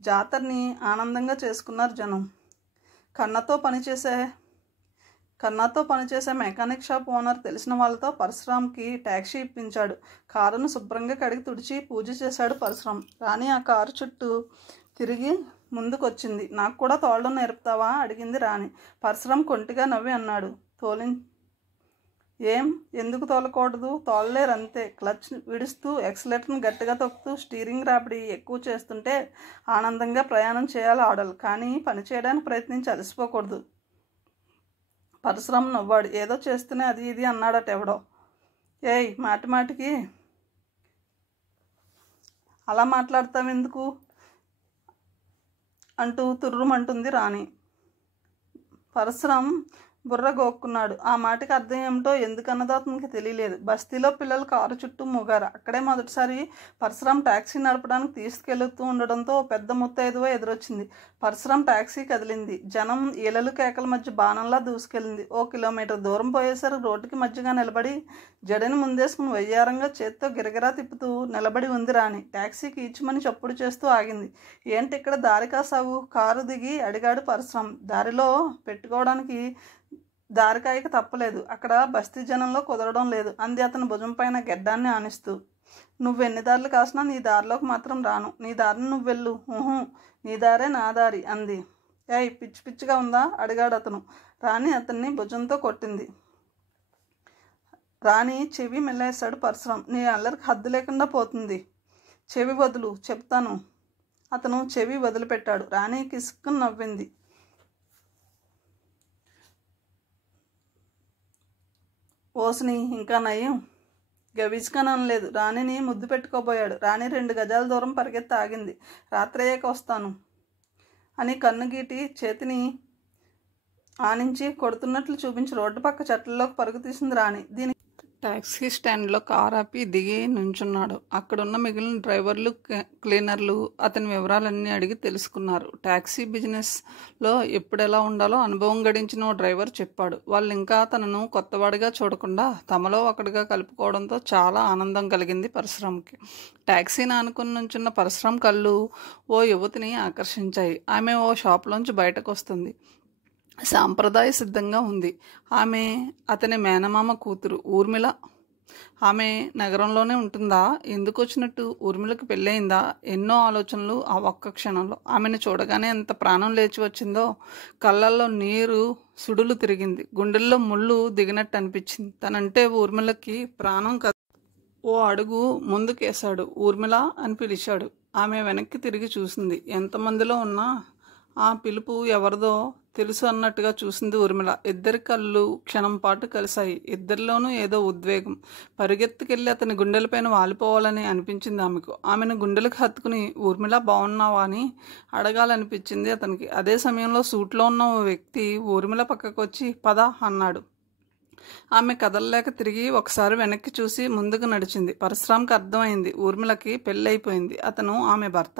జాతరని ఆనందంగా చేసుకున్నారు జనం. కన్నతో పనిచేసే మెకానిక్ షాప్ ఓనర్ తెలిసిన వాళ్ళతో పరశురాంకి ట్యాక్సీ ఇప్పించాడు. కారును శుభ్రంగా కడిగి తుడిచి పూజ చేశాడు పరశురాం. రాణి ఆ కారు చుట్టూ తిరిగి ముందుకొచ్చింది. నాకు కూడా తోలడం నేర్పుతావా అడిగింది రాణి. పరశురాం కొంటిగా నవ్వి అన్నాడు. ఎందుకు తోలకూడదు? తోలలేరంతే. క్లచ్ విడుస్తూ ఎక్సలేటర్ని గట్టిగా తొక్కుతూ స్టీరింగ్ రాపిడి ఎక్కువ చేస్తుంటే ఆనందంగా ప్రయాణం చేయాలి ఆడలు, కానీ పని చేయడానికి ప్రయత్నించి అలసిపోకూడదు. పరశురాం నవ్వాడు. ఏదో చేస్తూనే అది ఇది అన్నాడట ఎవడో. ఏయ్, మాటికి అలా మాట్లాడతావెందుకు అంటూ తుర్రుమంటుంది రాణి. పరశురాం బుర్ర గోక్కున్నాడు. ఆ మాటకి అర్థం ఏమిటో ఎందుకన్నదో అతనికి తెలియలేదు. బస్తీలో పిల్లలు కారు చుట్టూ మూగారు. అక్కడే మొదటిసారి పరశురాం ట్యాక్సీ నడపడానికి తీసుకెళ్తూ ఉండడంతో పెద్ద ముత్తైదువ ఎదురొచ్చింది. పరశురాం ట్యాక్సీ కదిలింది. జనం ఈలలు కేకల మధ్య బాణంలా దూసుకెళ్ళింది. 1 కిలోమీటర్ దూరం పోయేసరికి రోడ్డుకి మధ్యగా నిలబడి జడని ముందేసుకుని వయ్యారంగా చేత్తో గిరగిరా తిప్పుతూ నిలబడి ఉంది రాణి. ట్యాక్సీకి ఈచుమని చప్పుడు చేస్తూ ఆగింది. ఏంటి ఇక్కడ దారి కాసావు? కారు దిగి అడిగాడు పరశురాం. దారిలో పెట్టుకోవడానికి దారికాయక తప్పలేదు. అక్కడ బస్తీ జనంలో కుదరడం లేదు అంది అతని భుజం పైన గెడ్డాన్ని ఆనిస్తూ. నువ్వెన్ని దారులు కాసినా నీ దారిలోకి మాత్రం రాను. నీ దారిని నువ్వెళ్ళు. నీ దారే నా దారి అంది. ఏయ్, పిచ్చి పిచ్చిగా ఉందా అడిగాడు అతను. రాణి అతన్ని భుజంతో కొట్టింది. రాణి చెవి మెల్లేశాడు పరశురాం. నీ అల్లరికి హద్దు లేకుండా పోతుంది. చెవి వదులు చెప్తాను. అతను చెవి వదిలిపెట్టాడు. రాణి కిసుక్కుని నవ్వింది. ఓసిని ఇంకా నయ్యం. గవిజ్కన్ అనలేదు. రాణిని ముద్దు పెట్టుకోబోయాడు. రాణి 2 గజాల దూరం పరిగెత్తి ఆగింది. రాత్రయ్యాక వస్తాను అని కన్ను గీటి చేతిని ఆనించి కొడుతున్నట్లు చూపించి రోడ్డు పక్క చెట్లలోకి పరుగు తీసింది రాణి. దీనికి టాక్సీ స్టాండ్లో కారు ఆపి దిగి నుంచున్నాడు. అక్కడున్న మిగిలిన డ్రైవర్లు, క్లీనర్లు అతని వివరాలన్నీ అడిగి తెలుసుకున్నారు. టాక్సీ బిజినెస్లో ఎప్పుడెలా ఉండాలో అనుభవం గడించిన ఓ డ్రైవర్ చెప్పాడు. వాళ్ళు ఇంకా తనను కొత్తవాడిగా చూడకుండా తమలో ఒకటిగా కలుపుకోవడంతో చాలా ఆనందం కలిగింది పరశురాంకి. టాక్సీని ఆనుకుని నుంచున్న పరశురాం కళ్ళు ఓ యువతిని ఆకర్షించాయి. ఆమె ఓ షాప్లోంచి బయటకు వస్తుంది. సాంప్రదాయ సిద్ధంగా ఉంది. ఆమె అతని మేనమామ కూతురు ఊర్మిళ. ఆమె నగరంలోనే ఉంటుందా? ఎందుకు వచ్చినట్టు? ఊర్మిళకు పెళ్ళయిందా? ఎన్నో ఆలోచనలు ఆ ఒక్క క్షణంలో. ఆమెను చూడగానే ఎంత ప్రాణం లేచి వచ్చిందో. కళ్ళల్లో నీరు సుడులు తిరిగింది. గుండెల్లో ముళ్ళు దిగినట్టు అనిపించింది. తనంటే ఊర్మిళకి ప్రాణం. ఓ అడుగు ముందుకేశాడు. ఊర్మిళ అని పిలిచాడు. ఆమె వెనక్కి తిరిగి చూసింది. ఎంతమందిలో ఉన్నా ఆ పిలుపు ఎవరిదో తెలుసు అన్నట్టుగా చూసింది ఊర్మిళ. ఇద్దరి కళ్ళు క్షణం పాటు కలిశాయి. ఇద్దరిలోనూ ఏదో ఉద్వేగం. పరిగెత్తుకెళ్ళి అతని గుండెలపైన వాలిపోవాలని అనిపించింది ఆమెకు. ఆమెను గుండెలకు హత్తుకుని ఊర్మిళ బాగున్నావా అని అడగాలనిపించింది అతనికి. అదే సమయంలో సూట్లో ఉన్న ఓ వ్యక్తి ఊర్మిళ పక్కకు వచ్చి పద అన్నాడు. ఆమె కదలలేక తిరిగి ఒకసారి వెనక్కి చూసి ముందుకు నడిచింది. పరశురాంకి అర్థమైంది ఊర్మిళకి పెళ్ళైపోయింది. అతను ఆమె భర్త.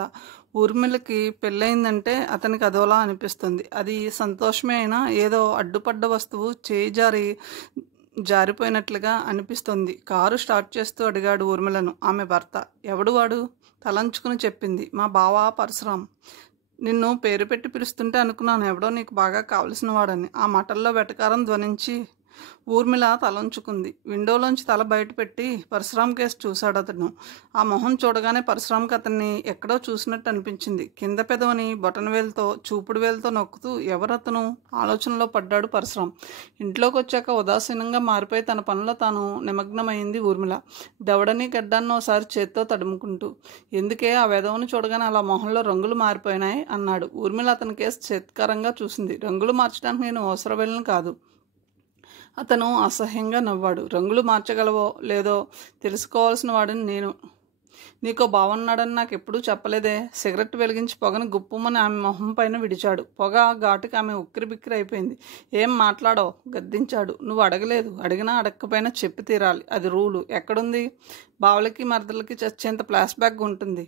ఊర్మిళకి పెళ్ళయిందంటే అతనికి అదోలా అనిపిస్తుంది. అది సంతోషమే అయినా ఏదో అడ్డుపడ్డ వస్తువు చేయి జారిపోయినట్లుగా అనిపిస్తుంది. కారు స్టార్ట్ చేస్తూ అడిగాడు ఊర్మిళను ఆమె భర్త. ఎవడు వాడు? తలంచుకుని చెప్పింది. మా బావ పరశురాం. నిన్ను పేరు పెట్టి పిలుస్తుంటే అనుకున్నాను ఎవడో నీకు బాగా కావలసిన వాడని. ఆ మాటల్లో వెటకారం ధ్వనించి ఊర్మిళ తలంచుకుంది. విండోలోంచి తల బయటపెట్టి పరశురాం కేసు చూశాడు అతను. ఆ మొహం చూడగానే పరశురాంకి అతన్ని ఎక్కడో చూసినట్టు అనిపించింది. కింద పెదవని బొటన వేలుతో చూపుడు వేలుతో నొక్కుతూ ఎవరతను ఆలోచనలో పడ్డాడు పరశురాం. ఇంట్లోకి వచ్చాక ఉదాసీనంగా మారిపోయి తన పనిలో తాను నిమగ్నమైంది ఊర్మిళ. దవడని గడ్డాన్ని ఒకసారి చేత్తో తడుముకుంటూ. ఎందుకే ఆ వెదవని చూడగానే అలా మొహంలో రంగులు మారిపోయినాయి అన్నాడు. ఊర్మిళ అతని కేసు చేత్కారంగా చూసింది. రంగులు మార్చడానికి నేను అవసరం వెళ్ళను కాదు. అతను అసహ్యంగా నవ్వాడు. రంగులు మార్చగలవో లేదో తెలుసుకోవాల్సిన వాడిని నేను. నీకో బావన్నాడని నాకు ఎప్పుడూ చెప్పలేదే. సిగరెట్ వెలిగించి పొగను గుప్పుమని ఆమె మొహం పైన విడిచాడు. పొగ ఘాటుకి ఆమె ఉక్కిరి బిక్కిరి అయిపోయింది. ఏం మాట్లాడో గద్దించాడు. నువ్వు అడగలేదు. అడిగినా అడగకపోయినా చెప్పి తీరాలి. అది రూలు. ఎక్కడుంది? బావలకి మరదలకి చచ్చేంత ఫ్లాష్ బ్యాక్ ఉంటుంది.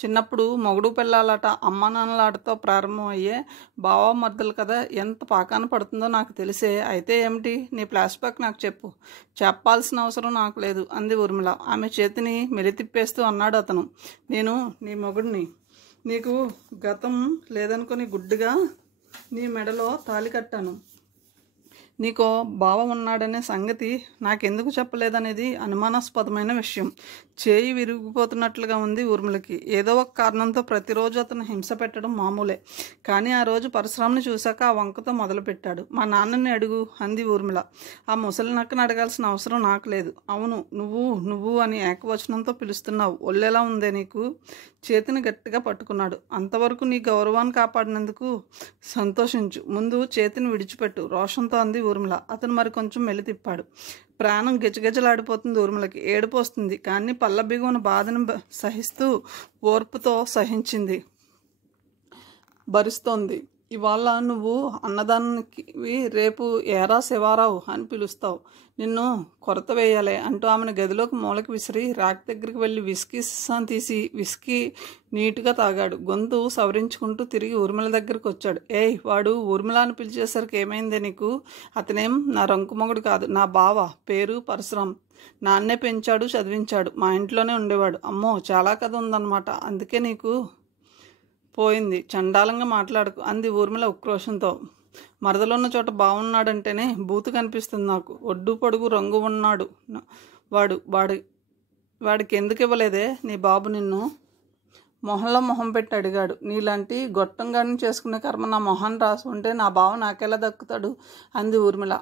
చిన్నప్పుడు మొగుడు పిల్లాలట అమ్మా నాన్నలాటతో ప్రారంభం అయ్యే బావ మర్దలు కదా ఎంత పాకాన పడుతుందో నాకు తెలిసే. అయితే ఏమిటి నీ ఫ్లాష్ బ్యాక్ నాకు చెప్పు. చెప్పాల్సిన అవసరం నాకు లేదు అంది ఊర్మిళ. ఆమె చేతిని మెలితిప్పేస్తూ అన్నాడు అతను. నేను నీ మొగుడిని. నీకు గతం లేదనుకుని గుడ్డిగా నీ మెడలో తాళి కట్టాను. నీకో బావ ఉన్నాడనే సంగతి నాకెందుకు చెప్పలేదనేది అనుమానాస్పదమైన విషయం. చేయి విరిగిపోతున్నట్లుగా ఉంది ఊర్మిళకి. ఏదో ఒక కారణంతో ప్రతిరోజు అతను హింస పెట్టడం మామూలే. కానీ ఆ రోజు పరశురాంని చూశాక ఆ వంకతో మొదలుపెట్టాడు. మా నాన్నని అడుగు అంది ఊర్మిళ. ఆ ముసలి నక్కను అడగాల్సిన అవసరం నాకు లేదు. అవును నువ్వు అని ఏకవచనంతో పిలుస్తున్నావు. ఒళ్ళెలా ఉందే నీకు? చేతిని గట్టిగా పట్టుకున్నాడు. అంతవరకు నీ గౌరవాన్ని కాపాడినందుకు సంతోషించు. ముందు చేతిని విడిచిపెట్టు రోషంతో అంది ఊర్మిళ. అతను మరి కొంచెం మెల్లి తిప్పాడు. ప్రాణం గెజగెజలాడిపోతుంది ఊర్మిళకి. ఏడుపు వస్తుంది. కానీ పళ్ళ బిగువన బాధను సహిస్తూ ఓర్పుతో సహించింది. భరిస్తోంది. ఇవాళ నువ్వు అన్నదానికి రేపు ఏరా శివారావు అని పిలుస్తావు. నిన్ను కొరత వేయాలి అంటూ ఆమెను గదిలోకి మూలకి విసిరి ర్యాక్ దగ్గరికి వెళ్ళి విస్కీ సీసాను తీసి విస్కీ నీట్గా తాగాడు. గొంతు సవరించుకుంటూ తిరిగి ఊర్మిళ దగ్గరికి వచ్చాడు. ఏయ్ వాడు ఊర్మిళ అని పిలిచేసరికి ఏమైందే నీకు? అతనేం నా రంకుమొగుడు కాదు. నా బావ. పేరు పరశురాం. నాన్నే పెంచాడు చదివించాడు. మా ఇంట్లోనే ఉండేవాడు. అమ్మో చాలా కథ ఉందన్నమాట. అందుకే నీకు పోయింది. చండాలంగా మాట్లాడకు అంది ఊర్మిళ ఉక్రోషంతో. మరదలున్న చోట బాగున్నాడంటేనే బూతు కనిపిస్తుంది నాకు. ఒడ్డు పొడుగు రంగు ఉన్నాడు వాడికి ఎందుకు ఇవ్వలేదే నీ బాబు నిన్ను? మొహంలో మొహం పెట్టి అడిగాడు. నీలాంటి గొట్టంగాడిని చేసుకునే కర్మ నా మొహాన్ని రాసి ఉంటే నా బావ నాకెలా దక్కుతాడు అంది ఊర్మిళ.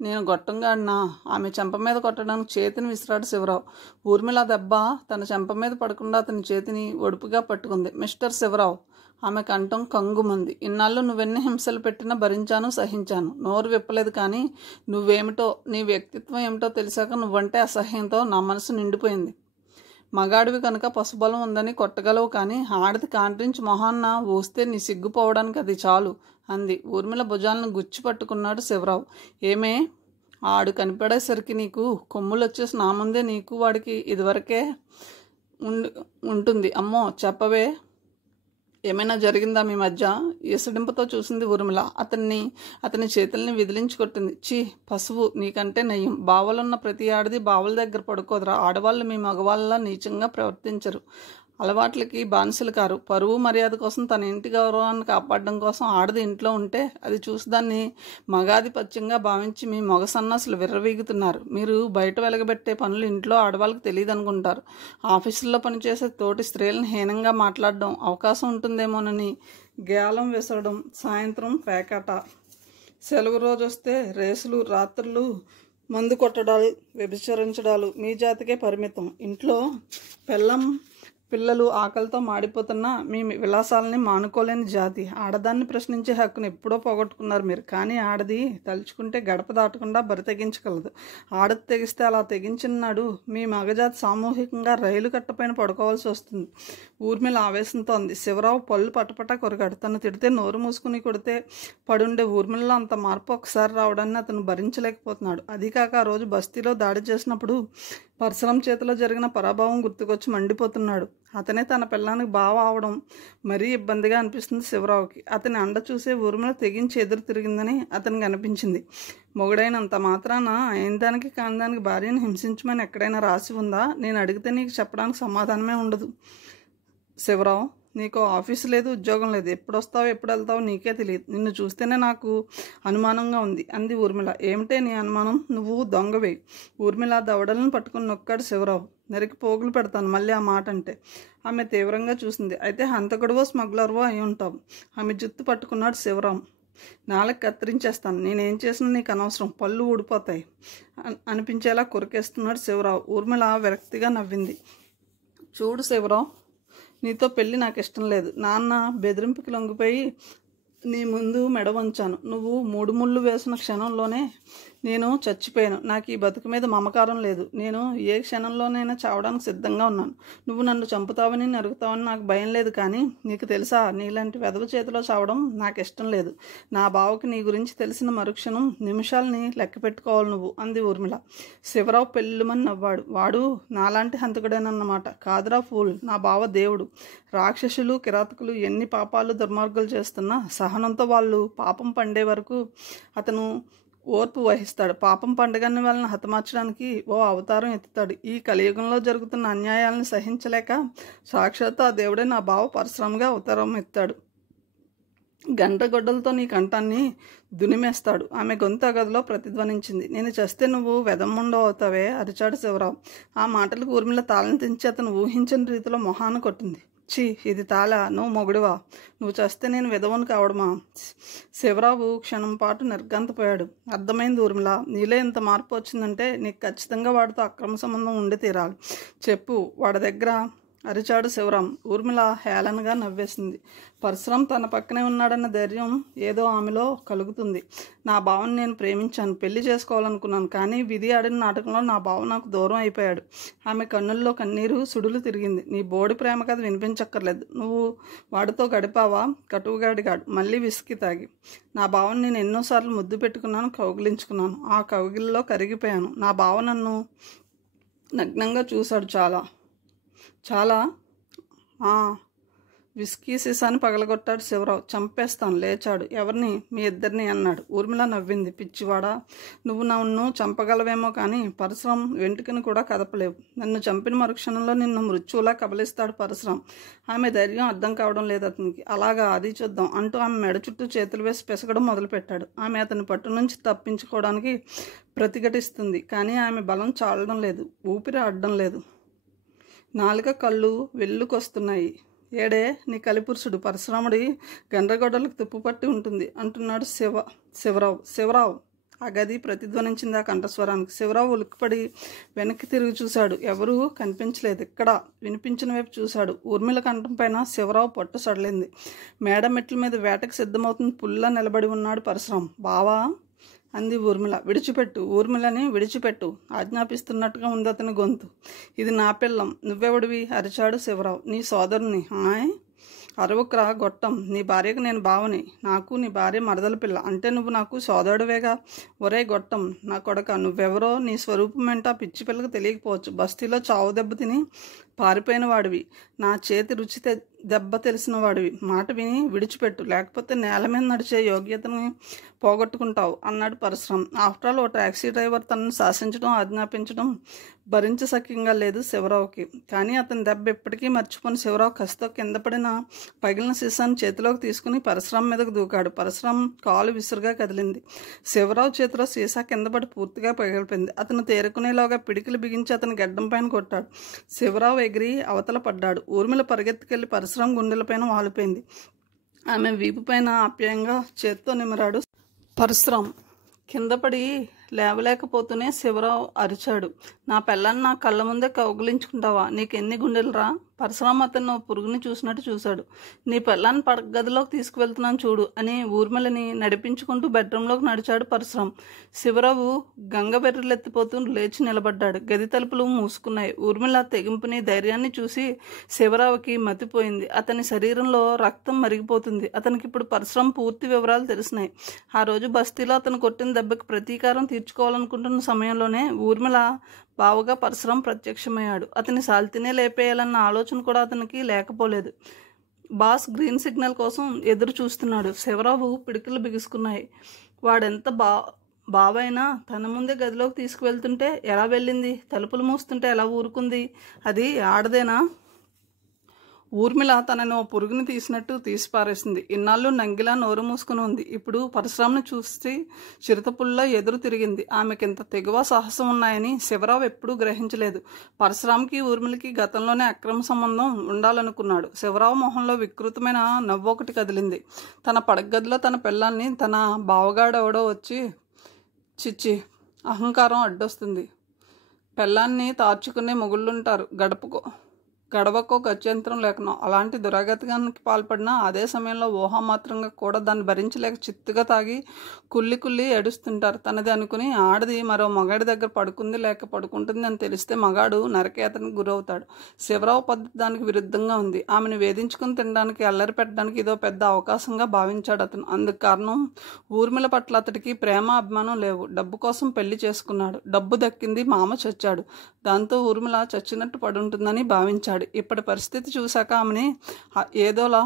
నేను గొట్టంగాడినా? ఆమె చెంప మీద కొట్టడానికి చేతిని విసిరాడు శివరావు. ఊర్మిళ దెబ్బ తన చెంప మీద పడకుండా అతని చేతిని ఒడుపుగా పట్టుకుంది. మిస్టర్ శివరావు. ఆమె కంఠం కంగుమంది. ఇన్నాళ్ళు నువ్వెన్ని హింసలు పెట్టినా భరించాను, సహించాను. నోరు విప్పలేదు. కానీ నువ్వేమిటో నీ వ్యక్తిత్వం ఏమిటో తెలిసాక నువ్వంటే అసహ్యంతో నా మనసు నిండిపోయింది. మగాడివి కనుక పశుబలం ఉందని కొట్టగలవు. కానీ ఆడది కాంట్రించి మొహాన్న ఊస్తే నీ సిగ్గుపోవడానికి అది చాలు అంది. ఊర్మిళ భుజాలను గుచ్చి పట్టుకున్నాడు శివరావు. ఏమే ఆడు కనిపడేసరికి నీకు కొమ్ములు వచ్చేసి నా ముందే నీకు వాడికి ఇదివరకే ఉంటుంది. అమ్మో చెప్పవే, ఏమైనా జరిగిందా మీ మధ్య? ఎసడింపుతో చూసింది ఊర్మిళ. అతని చేతుల్ని విదిలించి కొట్టింది. చీ పశువు, నీకంటే నయ్యం. బావలున్న ప్రతి ఆడది బావల దగ్గర పడుకోదురా. ఆడవాళ్ళు మీ మగవాళ్ళ నీచంగా ప్రవర్తించరు. అలవాట్లకి బానిసలు కారు. పరువు మర్యాద కోసం తన ఇంటి గౌరవాన్ని కాపాడడం కోసం ఆడది ఇంట్లో ఉంటే అది చూసి దాన్ని మగాధిపత్యంగా భావించి మీ మగ సన్నాసులు విర్రవీగుతున్నారు. మీరు బయట వెలగబెట్టే పనులు ఇంట్లో ఆడవాళ్ళకి తెలియదు అనుకుంటారు. ఆఫీసుల్లో పనిచేసే తోటి స్త్రీలను హీనంగా మాట్లాడడం అవకాశం ఉంటుందేమోనని గేలం విసరడం, సాయంత్రం పేకాట, సెలవు రోజు వస్తే రేసులు, రాత్రులు మందు కొట్టడాలు, వ్యభిచరించడాలు మీ జాతికే పరిమితం. ఇంట్లో పిల్లలు ఆకలితో మాడిపోతున్న మీ విలాసాలని మానుకోలేని జాతి. ఆడదాన్ని ప్రశ్నించే హక్కును ఎప్పుడో పోగొట్టుకున్నారు మీరు. కానీ ఆడది తలుచుకుంటే గడప దాటకుండా బరి తెగించగలదు. ఆడది తెగిస్తే అలా తెగించిన నాడు మీ మగజాతి సామూహికంగా రైలు కట్టపైన పడుకోవాల్సి వస్తుంది. ఊర్మిళ ఆవేశంతో ఉంది. శివరావు పళ్ళు పటపటా కొరగాడు. తను తిడితే నోరు మూసుకుని కొడితే పడుండే ఊర్మిళలో అంత మార్పు ఒకసారి రావడాన్ని అతను భరించలేకపోతున్నాడు. అదీకాక ఆ రోజు బస్తీలో దాడి చేసినప్పుడు పరశురాం చేతిలో జరిగిన పరాభవం గుర్తుకొచ్చి మండిపోతున్నాడు. అతనే తన పిల్లానికి బావ అవడం మరీ ఇబ్బందిగా అనిపిస్తుంది శివరావుకి. అతని అండ చూసే ఊర్మిళ తెగించి ఎదురు తిరిగిందని అతనికి అనిపించింది. మొగుడైనంత మాత్రాన అయిన దానికి కాని దానికి భార్యను హింసించమని ఎక్కడైనా రాసి ఉందా? నేను అడిగితే నీకు చెప్పడానికి సమాధానమే ఉండదు. శివరావు, నీకు ఆఫీసు లేదు, ఉద్యోగం లేదు. ఎప్పుడు వస్తావో ఎప్పుడు వెళ్తావో నీకే తెలియదు. నిన్ను చూస్తేనే నాకు అనుమానంగా ఉంది అంది ఊర్మిళ. ఏమిటే నీ అనుమానం? నువ్వు దొంగవే. ఊర్మిళ దవడలను పట్టుకుని నొక్కాడు శివరావు. నరికి పోగులు పెడతాను మళ్ళీ ఆ మాట అంటే. ఆమె తీవ్రంగా చూసింది. అయితే హంతకుడివో స్మగ్లర్వో అయి ఉంటావు. ఆమె జుత్తు పట్టుకున్నాడు శివరాం. నాలుగు కత్తిరించేస్తాను. నేనేం చేసినా నీకు అనవసరం. పళ్ళు ఊడిపోతాయి అనిపించేలా కొరికేస్తున్నాడు శివరావు. ఊర్మిళ విరక్తిగా నవ్వింది. చూడు శివరావు, నీతో పెళ్ళి నాకు ఇష్టం లేదు. నాన్న బెదిరింపుకి లొంగిపోయి నీ ముందు మెడ వంచాను. నువ్వు 3 ముళ్ళు వేసిన క్షణంలోనే నేను చచ్చిపోయాను. నాకు ఈ బతుకు మీద మమకారం లేదు. నేను ఏ క్షణంలోనైనా చావడానికి సిద్ధంగా ఉన్నాను. నువ్వు నన్ను చంపుతావని నరుగుతావని నాకు భయం లేదు. కానీ నీకు తెలుసా, నీలాంటి వెధవ చేతిలో చావడం నాకు ఇష్టం లేదు. నా బావకి నీ గురించి తెలిసిన మరుక్షణం నిమిషాలని లెక్క పెట్టుకోవాలి నువ్వు అంది ఊర్మిళ. శివరావు పెళ్ళుమని నవ్వాడు. వాడు నాలాంటి హంతకుడేనన్నమాట. కాదురా ఫూల్, నా బావ దేవుడు. రాక్షసులు, కిరాతకులు ఎన్ని పాపాలు దుర్మార్గాలు చేస్తున్నా సహనంతో వాళ్ళు పాపం పండే వరకు అతను ఓర్పు వహిస్తాడు. పాపం పండుగని వాళ్ళని హతమార్చడానికి ఓ అవతారం ఎత్తుతాడు. ఈ కలియుగంలో జరుగుతున్న అన్యాయాలను సహించలేక సాక్షాత్తు ఆ దేవుడే నా బావ పరశురాముగా అవతారం ఎత్తాడు. గంట గొడ్డలతో నీ కంఠాన్ని దునిమేస్తాడు. ఆమె గొంతు గదిలో ప్రతిధ్వనించింది. నేను చేస్తే నువ్వు వెదమ్ముండో అవుతావే అరిచాడు శివరావు. ఆ మాటలకు ఊర్మిళ తాళం తెంచి అతను ఊహించిన రీతిలో మొహాన కొట్టింది. ఛీ, ఇది తాళా? నువ్వు మొగుడివా? నువ్వు చేస్తే నేను విధవను కావడమా? శివరావు క్షణం పాటు నిర్గంతపోయాడు. అర్థమైంది ఊర్మిళ, నీలో ఇంత మార్పు వచ్చిందంటే నీకు ఖచ్చితంగా వాడితో అక్రమ సంబంధం ఉండి తీరాలి. చెప్పు, వాడి దగ్గర అరిచాడు శివరాం. ఊర్మిళ హేళనగా నవ్వేసింది. పరశురాం తన పక్కనే ఉన్నాడన్న ధైర్యం ఏదో ఆమెలో కలుగుతుంది. నా బావని నేను ప్రేమించాను, పెళ్లి చేసుకోవాలనుకున్నాను. కానీ విధి ఆడిన నాటకంలో నా బావ నాకు దూరం అయిపోయాడు. ఆమె కన్నుల్లో కన్నీరు సుడులు తిరిగింది. నీ బోడి ప్రేమ కథ వినిపించక్కర్లేదు. నువ్వు వాడితో గడిపావా? కటువుగాడిగాడు, మళ్ళీ విసికి తాగి. నా బావని నేను ఎన్నోసార్లు ముద్దు పెట్టుకున్నాను, కౌగిలించుకున్నాను. ఆ కౌగిలిలో కరిగిపోయాను. నా బావ నన్ను నగ్నంగా చూశాడు. చాలా విస్కీ సీసాని పగలగొట్టాడు శివరావు. చంపేస్తాను లేచాడు. ఎవరిని? మీ ఇద్దరిని అన్నాడు. ఊర్మిళ నవ్వింది. పిచ్చివాడా, నువ్వు నన్ను చంపగలవేమో కానీ పరశురాం వెంట్రుకని కూడా కదపలేవు. నన్ను చంపిన మరుక్షణంలో నిన్ను మృత్యువులా కబలిస్తాడు పరశురాం. ఆమె ధైర్యం అర్థం కావడం లేదు అతనికి. అలాగా, అది చూద్దాం అంటూ ఆమె మెడ చుట్టూ చేతులు వేసి పెసగడం మొదలుపెట్టాడు. ఆమె అతని పట్టు నుంచి తప్పించుకోవడానికి ప్రతిఘటిస్తుంది. కానీ ఆమె బలం చాలడం లేదు. ఊపిరి ఆడడం లేదు. నాలుక కళ్ళు వెల్లుకొస్తున్నాయి. ఏడే నీ కలిపురుషుడు పరశురాముడి గండ్రగొడ్డలకు తుప్పుపట్టి ఉంటుంది అంటున్నాడు శివరావు. ఆ గది ప్రతిధ్వనించింది ఆ కంఠస్వరానికి. శివరావు ఉలిక్కిపడి వెనక్కి తిరిగి చూశాడు. ఎవరూ కనిపించలేదు. ఇక్కడ వినిపించిన వైపు చూశాడు. ఊర్మిళ కంఠం పైన శివరావు పట్టు సడలింది. మేడ మెట్ల మీద వేటకు సిద్ధమవుతున్న పుల్లా నిలబడి ఉన్నాడు పరశురాం. బావా అంది ఊర్మిళ. విడిచిపెట్టు, ఊర్మిళని విడిచిపెట్టు ఆజ్ఞాపిస్తున్నట్టుగా ఉంది అతని గొంతు. ఇది నా పిల్లం, నువ్వెవడివి అరిచాడు శివరావు. నీ సోదరుని. అరవకురా గొట్టం, నీ భార్యకు నేను బావని. నాకు నీ భార్య మరదల పిల్ల అంటే నువ్వు నాకు సోదరుడివేగా. ఒరే గొట్టం నా కొడక, నువ్వెవరో నీ స్వరూపం ఏంటో ఆ పిచ్చి పిల్లకు తెలియకపోవచ్చు. బస్తీలో చావు దెబ్బ తిని పారిపోయిన వాడివి, నా చేతి రుచి దెబ్బ తెలిసిన వాడివి. మాట విని విడిచిపెట్టు, లేకపోతే నేల మీద నడిచే యోగ్యతని పోగొట్టుకుంటావు అన్నాడు పరశురాం. ఆఫ్టర్ ఆల్ ఓ టాక్సీ డ్రైవర్ తనను శాసించడం, ఆజ్ఞాపించడం భరించసఖ్యంగా లేదు శివరావుకి. కానీ అతని దెబ్బ ఎప్పటికీ మర్చిపోని శివరావు కసితో కింద పడిన పగిలిన సీసాను చేతిలోకి తీసుకుని పరశురాం మీదకు దూకాడు. పరశురాం కాలు విసురుగా కదిలింది. శివరావు చేతిలో సీసా కింద పడి పూర్తిగా పగిలిపోయింది. అతను తేరుకునేలోగా పిడికిలు బిగించి అతని గడ్డం పైన కొట్టాడు. శివరావు ఎగిరి అవతల పడ్డాడు. ఊర్మిళ పరిగెత్తుకెళ్లి పరశురాం గుండెలపైన వాలిపోయింది. ఆమె వీపు పైన ఆప్యాయంగా చేత్తో నిమిరాడు పరశురాం. కింద పడి లేవలేకపోతూనే శివరావు అరిచాడు, నా పెళ్ళాన్ని నా కళ్ళ ముందే కౌగిలించుకుంటావా? నీకెన్ని గుండెలు రా? పరశురాం అతను పురుగుని చూసినట్టు చూశాడు. నీ పెళ్ళాన్ని గదిలోకి తీసుకువెళ్తున్నాను చూడు అని ఊర్మిళని నడిపించుకుంటూ బెడ్రూమ్లోకి నడిచాడు పరశురాం. శివరావు గంగ వెర్రెలెత్తిపోతూ లేచి నిలబడ్డాడు. గది తలుపులు మూసుకున్నాయి. ఊర్మిళ తెగింపుని, ధైర్యాన్ని చూసి శివరావుకి మతిపోయింది. అతని శరీరంలో రక్తం మరిగిపోతుంది. అతనికి ఇప్పుడు పరశురాం పూర్తి వివరాలు తెలిసినాయి. ఆ రోజు బస్తీలో అతను కొట్టిన దెబ్బకి ప్రతీకారం తీర్చుకోవాలనుకుంటున్న సమయంలోనే ఊర్మిళ బావగా పరశురాం ప్రత్యక్షమయ్యాడు. అతని సాల్తీనే లేపేయాలన్న ఆలోచన కూడా అతనికి లేకపోలేదు. బాస్ గ్రీన్ సిగ్నల్ కోసం ఎదురు చూస్తున్నాడు. శివరావు పిడికిలు బిగుసుకున్నాయి. వాడెంత బావైనా తన ముందే గదిలోకి తీసుకువెళ్తుంటే ఎలా వెళ్ళింది? తలుపులు మూస్తుంటే ఎలా ఊరుకుంది? అది ఆడదేనా? ఊర్మిళ తనని ఓ పురుగుని తీసినట్టు తీసిపారేసింది. ఇన్నాళ్ళు నంగిలా నోరు మూసుకుని ఉంది. ఇప్పుడు పరశురాంను చూసి చిరుతపుల్ల ఎదురు తిరిగింది. ఆమెకింత తెగువ సాహసం ఉన్నాయని శివరావు ఎప్పుడూ గ్రహించలేదు. పరశురాంకి ఊర్మిళకి గతంలోనే అక్రమ సంబంధం ఉండాలనుకున్నాడు. శివరావు మొహంలో వికృతమైన నవ్వొకటి కదిలింది. తన పడగదిలో తన పిల్లల్ని తన బావగాడెవడో వచ్చి చిచ్చి అహంకారం అడ్డొస్తుంది. పిల్లాన్ని తార్చుకునే మొగుళ్ళుంటారు. గడవకో గత్యంతరం లేకనో అలాంటి దురాగతానికి పాల్పడినా అదే సమయంలో ఊహామాత్రంగా కూడా దాన్ని భరించలేక చిత్తుగా తాగి కుళ్ళి ఏడుస్తుంటారు. తనది అనుకుని ఆడది మరో మగాడి దగ్గర పడుకుంది లేక పడుకుంటుంది అని తెలిస్తే మగాడు నరకేతనికి గురవుతాడు. శివరావు పద్ధతి దానికి విరుద్ధంగా ఉంది. ఆమెను వేధించుకుని తినడానికి, అల్లరి పెట్టడానికి ఇదో పెద్ద అవకాశంగా భావించాడు అతను. అందుకు కారణం ఊర్మిళ పట్ల అతడికి ప్రేమ, అభిమానం లేవు. డబ్బు కోసం పెళ్లి చేసుకున్నాడు. డబ్బు దక్కింది, మామ చచ్చాడు. దాంతో ఊర్మిళ చచ్చినట్టు పడుంటుందని భావించాడు. ఇప్పటి పరిస్థితి చూశాక ఆమెని ఏదోలా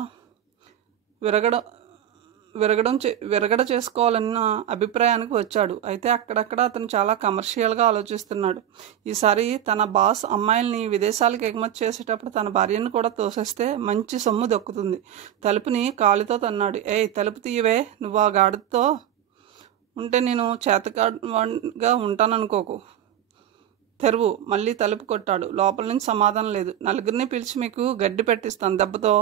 విరగడ చేసుకోవాలన్న అభిప్రాయానికి వచ్చాడు. అయితే అక్కడక్కడ అతను చాలా కమర్షియల్గా ఆలోచిస్తున్నాడు. ఈసారి తన బాస్ అమ్మాయిల్ని విదేశాలకు ఎగుమతి చేసేటప్పుడు తన భార్యను కూడా తోసేస్తే మంచి సొమ్ము దక్కుతుంది. తలుపుని కాలుతో తన్నాడు. ఏయ్, తలుపు తీయవే, నువ్వు ఆ గాడితో ఉంటే నేను చేతకాడుగా ఉంటాననుకోకు. తెరువు. మళ్ళీ తలుపు కొట్టాడు. లోపల నుంచి సమాధానం లేదు. నలుగురిని పిలిచి మీకు గడ్డి పెట్టిస్తాను, దెబ్బతో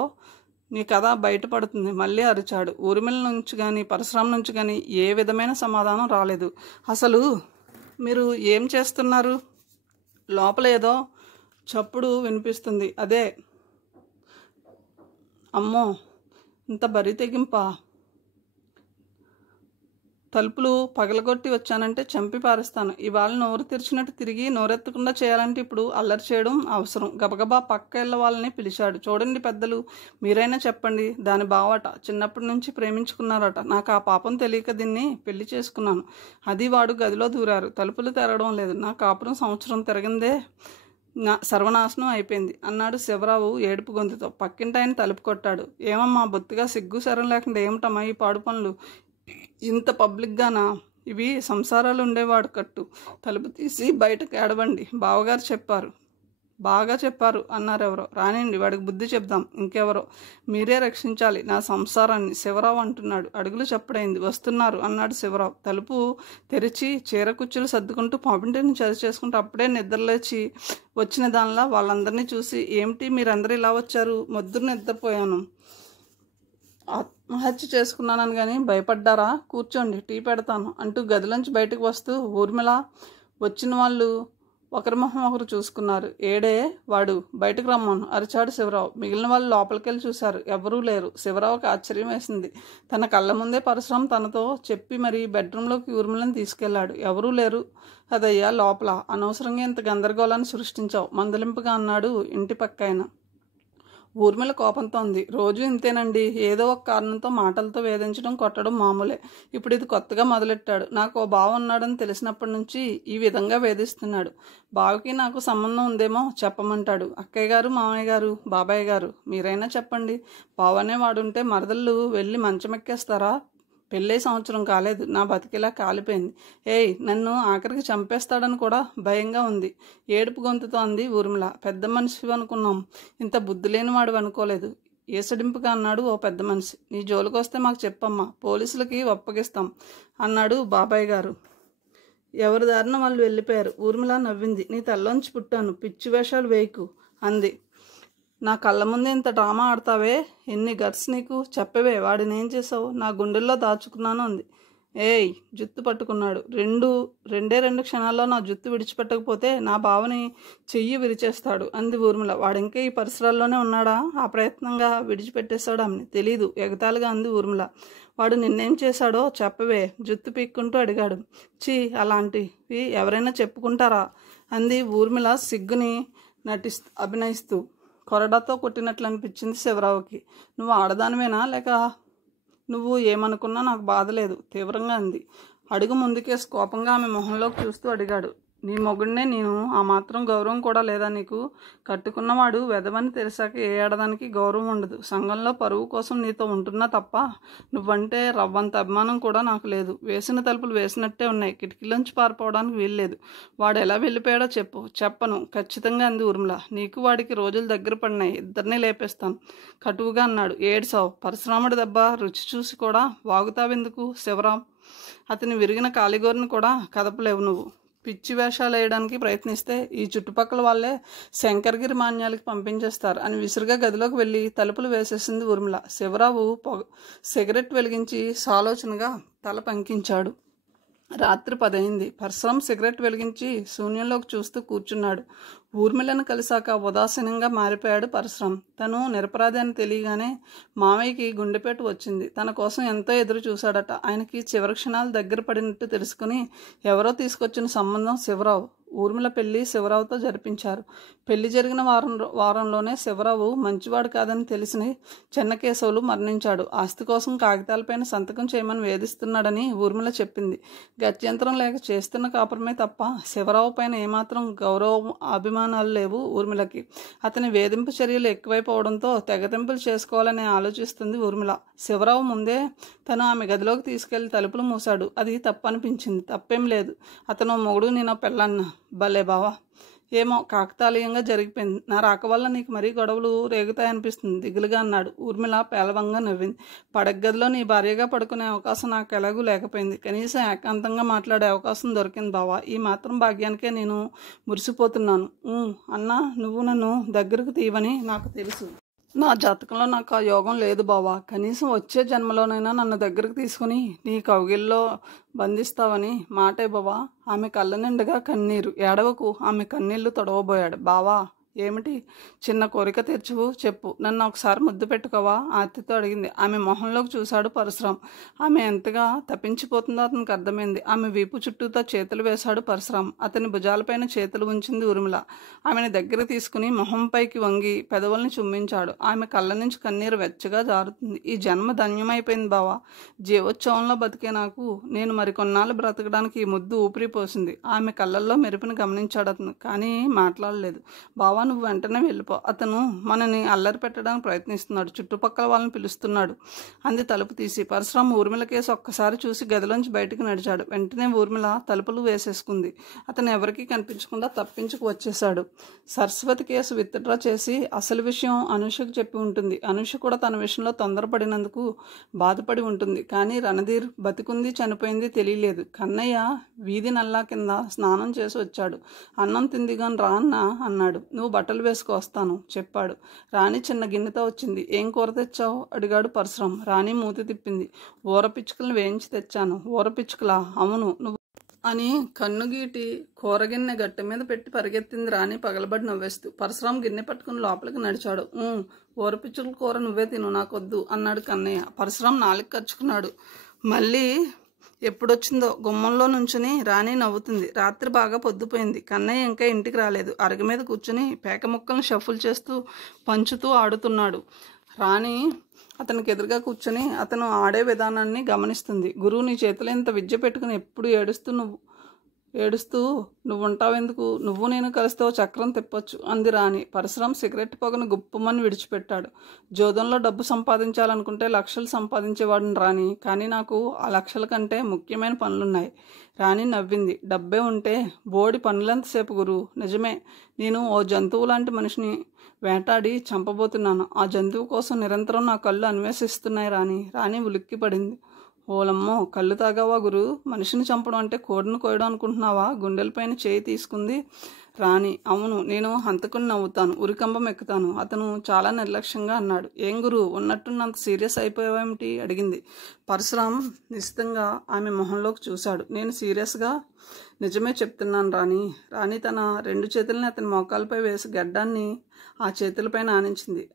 నీ కథ బయటపడుతుంది మళ్ళీ అరిచాడు. ఊర్మిళ నుంచి కానీ పరశురాం నుంచి కానీ ఏ విధమైన సమాధానం రాలేదు. అసలు మీరు ఏం చేస్తున్నారు? లోపల ఏదో చప్పుడు వినిపిస్తుంది. అదే. అమ్మో, ఇంత బరి తెగింపా? తలుపులు పగలగొట్టి వచ్చానంటే చంపి పారేస్తాను. ఇవాళ నోరు తెరిచినట్టు తిరిగి నోరెత్తకుండా చేయాలంటే ఇప్పుడు అల్లరి చేయడం అవసరం. గబగబా పక్క ఇళ్ళ వాళ్ళని పిలిచాడు. చూడండి పెద్దలు, మీరైనా చెప్పండి. దాని బావట చిన్నప్పటి నుంచి ప్రేమించుకున్నారట. నాకు ఆ పాపం తెలియక దీన్ని పెళ్లి చేసుకున్నాను. అది వాడు గదిలో దూరారు. తలుపులు తెరవడం లేదు. నా కాపురం సంవత్సరం తిరగిందే సర్వనాశనం అయిపోయింది అన్నాడు శివరావు ఏడుపు గొంతుతో. పక్కింటి ఆయన తలుపు కొట్టాడు. ఏమమ్మా, బొత్తిగా సిగ్గు శరం లేకుండా ఏమిటమ్మా ఈ పాడు పనులు? ఇంత పబ్లిక్గానా? ఇవి సంసారాలు ఉండేవాడు కట్టు. తలుపు తీసి బయటకు ఏడవండి, బావగారు చెప్పారు. బాగా చెప్పారు అన్నారు ఎవరో. రానండి, వాడికి బుద్ధి చెప్దాం. ఇంకెవరో. మీరే రక్షించాలి నా సంసారాన్ని, శివరావు అంటున్నాడు. అడుగులు చప్పుడైంది. వస్తున్నారు అన్నాడు శివరావు. తలుపు తెరిచి చీర కుచ్చులు సర్దుకుంటూ పాపింటిని చేసుకుంటూ అప్పుడే నిద్రలేచి వచ్చిన దానిలా వాళ్ళందరినీ చూసి, ఏమిటి మీరందరూ ఇలా వచ్చారు? మొద్దురు నిద్రపోయాను, ఆత్మహత్య చేసుకున్నానని కానీ భయపడ్డారా? కూర్చోండి, టీ పెడతాను అంటూ గదిలోంచి బయటకు వస్తూ ఊర్మిళ వచ్చిన వాళ్ళు ఒకరి మొహం ఒకరు చూసుకున్నారు. ఏడే వాడు, బయటకు రమ్మను అరిచాడు శివరావు. మిగిలిన వాళ్ళు లోపలికెళ్ళి చూశారు. ఎవరూ లేరు. శివరావుకి ఆశ్చర్యం వేసింది. తన కళ్ళ ముందే పరశురాం తనతో చెప్పి మరి బెడ్రూమ్లోకి ఊర్మిళని తీసుకెళ్లాడు. ఎవరూ లేరు అదయ్యా లోపల. అనవసరంగా ఇంత గందరగోళాన్ని సృష్టించావు మందలింపుగా అన్నాడు ఇంటి పక్కైన. ఊర్మిళ కోపంతో ఉంది. రోజు ఇంతేనండి, ఏదో ఒక కారణంతో మాటలతో వేధించడం, కొట్టడం మామూలే. ఇప్పుడు ఇది కొత్తగా మొదలెట్టాడు. నాకు ఓ బావ ఉన్నాడని తెలిసినప్పటి నుంచి ఈ విధంగా వేధిస్తున్నాడు. బావకి నాకు సంబంధం ఉందేమో చెప్పమంటాడు. అక్కయ్య గారు, మామయ్య గారు, బాబాయ్ గారు, మీరైనా చెప్పండి. బావనే వాడుంటే మరదళ్ళు వెళ్ళి మంచమెక్కేస్తారా? పెళ్ళై సంవత్సరం కాలేదు, నా బతికిలా కాలిపోయింది. ఏయ్, నన్ను ఆఖరికి చంపేస్తాడని కూడా భయంగా ఉంది, ఏడుపు గొంతుతో అంది ఊర్మిళ. పెద్ద మనిషి అనుకున్నాం, ఇంత బుద్ధి లేనివాడు అనుకోలేదు, ఏసడింపుగా అన్నాడు ఓ పెద్ద మనిషి. నీ జోలికొస్తే మాకు చెప్పమ్మా, పోలీసులకి ఒప్పగిస్తాం అన్నాడు బాబాయ్ గారు. ఎవరి దారిన వాళ్ళు వెళ్ళిపోయారు. ఊర్మిళ నవ్వింది. నీ తల్లోంచి పుట్టాను, పిచ్చి వేషాలు వేయకు అంది. నా కళ్ళ ముందే ఇంత డ్రామా ఆడతావే, ఎన్ని గట్స్ నీకు, చెప్పవే, వాడిని ఏం చేసావు? నా గుండెల్లో దాచుకున్నాను అంది. ఏయ్, జుత్తు పట్టుకున్నాడు. రెండే క్షణాల్లో నా జుత్తు విడిచిపెట్టకపోతే నా బావని చెయ్యి విరిచేస్తాడు అంది ఊర్మిళ. వాడింకా ఈ పరిసరాల్లోనే ఉన్నాడా? ఆ ప్రయత్నంగా విడిచిపెట్టేశాడు ఆమెని. తెలీదు, ఎగతాళిగా అంది ఊర్మిళ. వాడు నిన్నేం చేశాడో చెప్పవే, జుత్తు పీక్కుంటూ అడిగాడు. చీ, అలాంటివి ఎవరైనా చెప్పుకుంటారా అంది ఊర్మిళ సిగ్గుని అభినయిస్తూ. కొరడాతో కొట్టినట్లు అనిపించింది శివరావుకి. నువ్వు ఆడదానివేనా, లేక నువ్వు ఏమనుకున్నా నాకు బాధ లేదు తీవ్రంగా అంది. అడుగు ముందుకేసి కోపంగా ఆమె మొహంలోకి చూస్తూ అడిగాడు. నీ మొగుడినే నేను, ఆ మాత్రం గౌరవం కూడా లేదా నీకు? కట్టుకున్నవాడు వెధవని తెలిసాక ఏ ఆడదానికి గౌరవం ఉండదు. సంఘంలో పరువు కోసం నీతో ఉంటున్నా తప్ప నువ్వంటే రవ్వంత అభిమానం కూడా నాకు లేదు. వేసిన తలుపులు వేసినట్టే ఉన్నాయి, కిటికీలోంచి పారిపోవడానికి వీల్లేదు. వాడు ఎలా వెళ్ళిపోయాడో చెప్పు. చెప్పను ఖచ్చితంగా అంది ఊర్మిళ. నీకు వాడికి రోజులు దగ్గర పడినాయి, ఇద్దరినీ లేపేస్తాను కటువుగా అన్నాడు. ఏడ్సావు. పరశురాముడి దెబ్బ రుచి చూసి కూడా వాగుతావెందుకు శివరాం? అతని విరిగిన కాలిగోరిని కూడా కదపలేవు నువ్వు. పిచ్చి వేషాలు వేయడానికి ప్రయత్నిస్తే ఈ చుట్టుపక్కల వాళ్ళే శంకర్గిరి మాన్యాలకి పంపించేస్తారు అని విసురుగా గదిలోకి వెళ్ళి తలుపులు వేసేసింది ఊర్మిళ. శివరావు సిగరెట్ వెలిగించి సాలోచనగా తల పంకించాడు. రాత్రి 10 అయింది. పరశురాం సిగరెట్ వెలిగించి శూన్యంలోకి చూస్తూ కూర్చున్నాడు. ఊర్మిళను కలిసాక ఉదాసీనంగా మారిపోయాడు పరశురాం. తను నిరపరాధి అని తెలియగానే మామయ్యకి గుండెపేటు వచ్చింది. తన కోసం ఎంతో ఎదురు చూశాడట. ఆయనకి చివరి క్షణాలు దగ్గర పడినట్టు తెలుసుకుని ఎవరో తీసుకొచ్చిన సంబంధం శివరావు. ఊర్మిళ పెళ్లి శివరావుతో జరిపించారు. పెళ్లి జరిగిన వారంలోనే శివరావు మంచివాడు కాదని తెలిసిన చెన్నకేశవులు మరణించాడు. ఆస్తి కోసం కాగితాలపైన సంతకం చేయమని వేధిస్తున్నాడని ఊర్మిళ చెప్పింది. గత్యంతరం లేక చేస్తున్న కాపురమే తప్ప శివరావు పైన ఏమాత్రం గౌరవం అభిమానాలు లేవు ఊర్మిళకి. అతని వేధింపు చర్యలు ఎక్కువైపోవడంతో తెగతింపులు చేసుకోవాలని ఆలోచిస్తుంది ఊర్మిళ. శివరావు ముందే తను ఆమె గదిలోకి తీసుకెళ్లి తలుపులు మూశాడు. అది తప్పనిపించింది. తప్పేం లేదు, అతను మొగుడు, నేను పెళ్ళాన్న. భలే బావా, ఏమో కాకతాళీయంగా జరిగిపోయింది. నా రాక వల్ల నీకు మరీ గొడవలు రేగుతాయనిపిస్తుంది దిగులుగా అన్నాడు. ఊర్మిళ పేలవంగా నవ్వింది. పడగదిలో నీ భార్యగా పడుకునే అవకాశం నాకు ఎలాగూ లేకపోయింది. కనీసం ఏకాంతంగా మాట్లాడే అవకాశం దొరికింది బావా. ఈ మాత్రం భాగ్యానికే నేను మురిసిపోతున్నాను. అన్నా, నువ్వు నన్ను దగ్గరకు తీయవని నాకు తెలుసు. నా జాతకంలో నాకు ఆ యోగం లేదు బావా. కనీసం వచ్చే జన్మలోనైనా నన్ను దగ్గరకు తీసుకుని నీ కౌగిల్లో బంధిస్తావని మాటే బావా. ఆమె కళ్ళ నిండుగా కన్నీరు. ఏడవకు, ఆమె కన్నీళ్లు తొడవబోయాడు. బావా, ఏమిటి? చిన్న కోరిక తీర్చువు, చెప్పు. నన్ను ఒకసారి ముద్దు పెట్టుకోవా ఆర్తితో అడిగింది. ఆమె మొహంలోకి చూశాడు పరశురాం. ఆమె ఎంతగా తప్పించిపోతుందో అతనికి అర్థమైంది. ఆమె వీపు చుట్టూతో చేతులు వేశాడు పరశురాం. అతని భుజాలపైన చేతులు ఉంచింది ఊర్మిళ. ఆమెను దగ్గర తీసుకుని మొహంపైకి వంగి పెదవుల్ని చుమ్మించాడు. ఆమె కళ్ళ నుంచి కన్నీరు వెచ్చగా జారుతుంది. ఈ జన్మ ధన్యమైపోయింది బావా. జీవోత్సవంలో బతికే నాకు నేను మరికొన్నాళ్ళు బ్రతకడానికి ఈ ముద్దు ఊపిరి పోసింది. ఆమె కళ్ళల్లో మెరుపుని గమనించాడు అతను, కానీ మాట్లాడలేదు. బావా, నువ్వు వెంటనే వెళ్ళిపో. అతను మనని అల్లరి పెట్టడానికి ప్రయత్నిస్తున్నాడు, చుట్టుపక్కల వాళ్ళని పిలుస్తున్నాడు అంది తలుపు తీసి. పరశురాం ఊర్మిళ కేసు ఒక్కసారి చూసి గదిలోంచి బయటకు నడిచాడు. వెంటనే ఊర్మిళ తలుపులు వేసేసుకుంది. అతను ఎవరికీ కనిపించకుండా తప్పించుకు వచ్చేశాడు. సరస్వతి కేసు విత్డ్రా చేసి అసలు విషయం అనుషకు చెప్పి ఉంటుంది. అనుష కూడా తన విషయంలో తొందరపడినందుకు బాధపడి ఉంటుంది. కానీ రణధీర్ బతికుంది చనిపోయింది తెలియలేదు. కన్నయ్య వీధి నల్లా కింద స్నానం చేసి వచ్చాడు. అన్నం తిందిగాని రా అన్నా అన్నాడు. నువ్వు బట్టలు వేసుకు వస్తాను చెప్పాడు. రాణి చిన్న గిన్నెతో వచ్చింది. ఏం కూర తెచ్చావు అడిగాడు పరశురాం. రాణి మూతి తిప్పింది. ఊర పిచ్చుకలను వేయించి తెచ్చాను. ఊర పిచ్చుకలా? అవును, నువ్వు అని కన్నుగీటి కూరగిన్నె గట్టె మీద పెట్టి పరిగెత్తింది రాణి పగలబడి నవ్వేస్తూ. పరశురాం గిన్నె పట్టుకుని లోపలికి నడిచాడు. ఊరపిచ్చుకల కూర నువ్వే తిను, నాకొద్దు అన్నాడు కన్నయ్య. పరశురాం నాలుగు కరుచుకున్నాడు. మళ్ళీ ఎప్పుడొచ్చిందో గుమ్మంలో నుంచుని రాణి నవ్వుతుంది. రాత్రి బాగా పొద్దుపోయింది. కన్నయ్య ఇంకా ఇంటికి రాలేదు. అరుగు మీద కూర్చుని పేక ముక్కలను షఫుల్ చేస్తూ పంచుతూ ఆడుతున్నాడు. రాణి అతనికి ఎదురుగా కూర్చొని అతను ఆడే విధానాన్ని గమనిస్తుంది. గురువు, నీ చేతిలో ఇంత విద్య పెట్టుకుని ఎప్పుడు ఏడుస్తూ ఏడుస్తూ నువ్వు ఉంటావెందుకు, నువ్వు నేను కలిస్తే ఓ చక్రం తిప్పొచ్చు అంది రాణి. పరశురాం సిగరెట్ పొగను గుప్పమని విడిచిపెట్టాడు. జోదంలో డబ్బు సంపాదించాలనుకుంటే లక్షలు సంపాదించేవాడిని రాణి, కానీ నాకు ఆ లక్షల కంటే ముఖ్యమైన పనులున్నాయి. రాణి నవ్వింది. డబ్బే ఉంటే బోడి పనులంతసేపు గురు. నిజమే, నేను ఓ జంతువు లాంటి మనిషిని వేటాడి చంపబోతున్నాను. ఆ జంతువు కోసం నిరంతరం నా కళ్ళు అన్వేషిస్తున్నాయి రాణి. రాణి ఉలిక్కిపడింది. ఓలమ్మో, కళ్ళు తాగావా గురు? మనిషిని చంపడం అంటే కోడిని కోయడం అనుకుంటున్నావా? గుండెలపైన చేయి తీసుకుంది రాణి. అవును, నేను హంతకుని నవ్వుతాను, ఉరికంబం ఎక్కుతాను. అతను చాలా నిర్లక్ష్యంగా అన్నాడు. ఏం గురు, ఉన్నట్టున్నంత సీరియస్ అయిపోయావేమిటి అడిగింది. పరశురాం నిశ్చితంగా ఆమె మొహంలోకి చూశాడు. నేను సీరియస్గా నిజమే చెప్తున్నాను రాణి. రాణి తన 2 చేతుల్ని అతని మోకాలపై వేసి గడ్డాన్ని ఆ చేతులపైన ఆనించింది.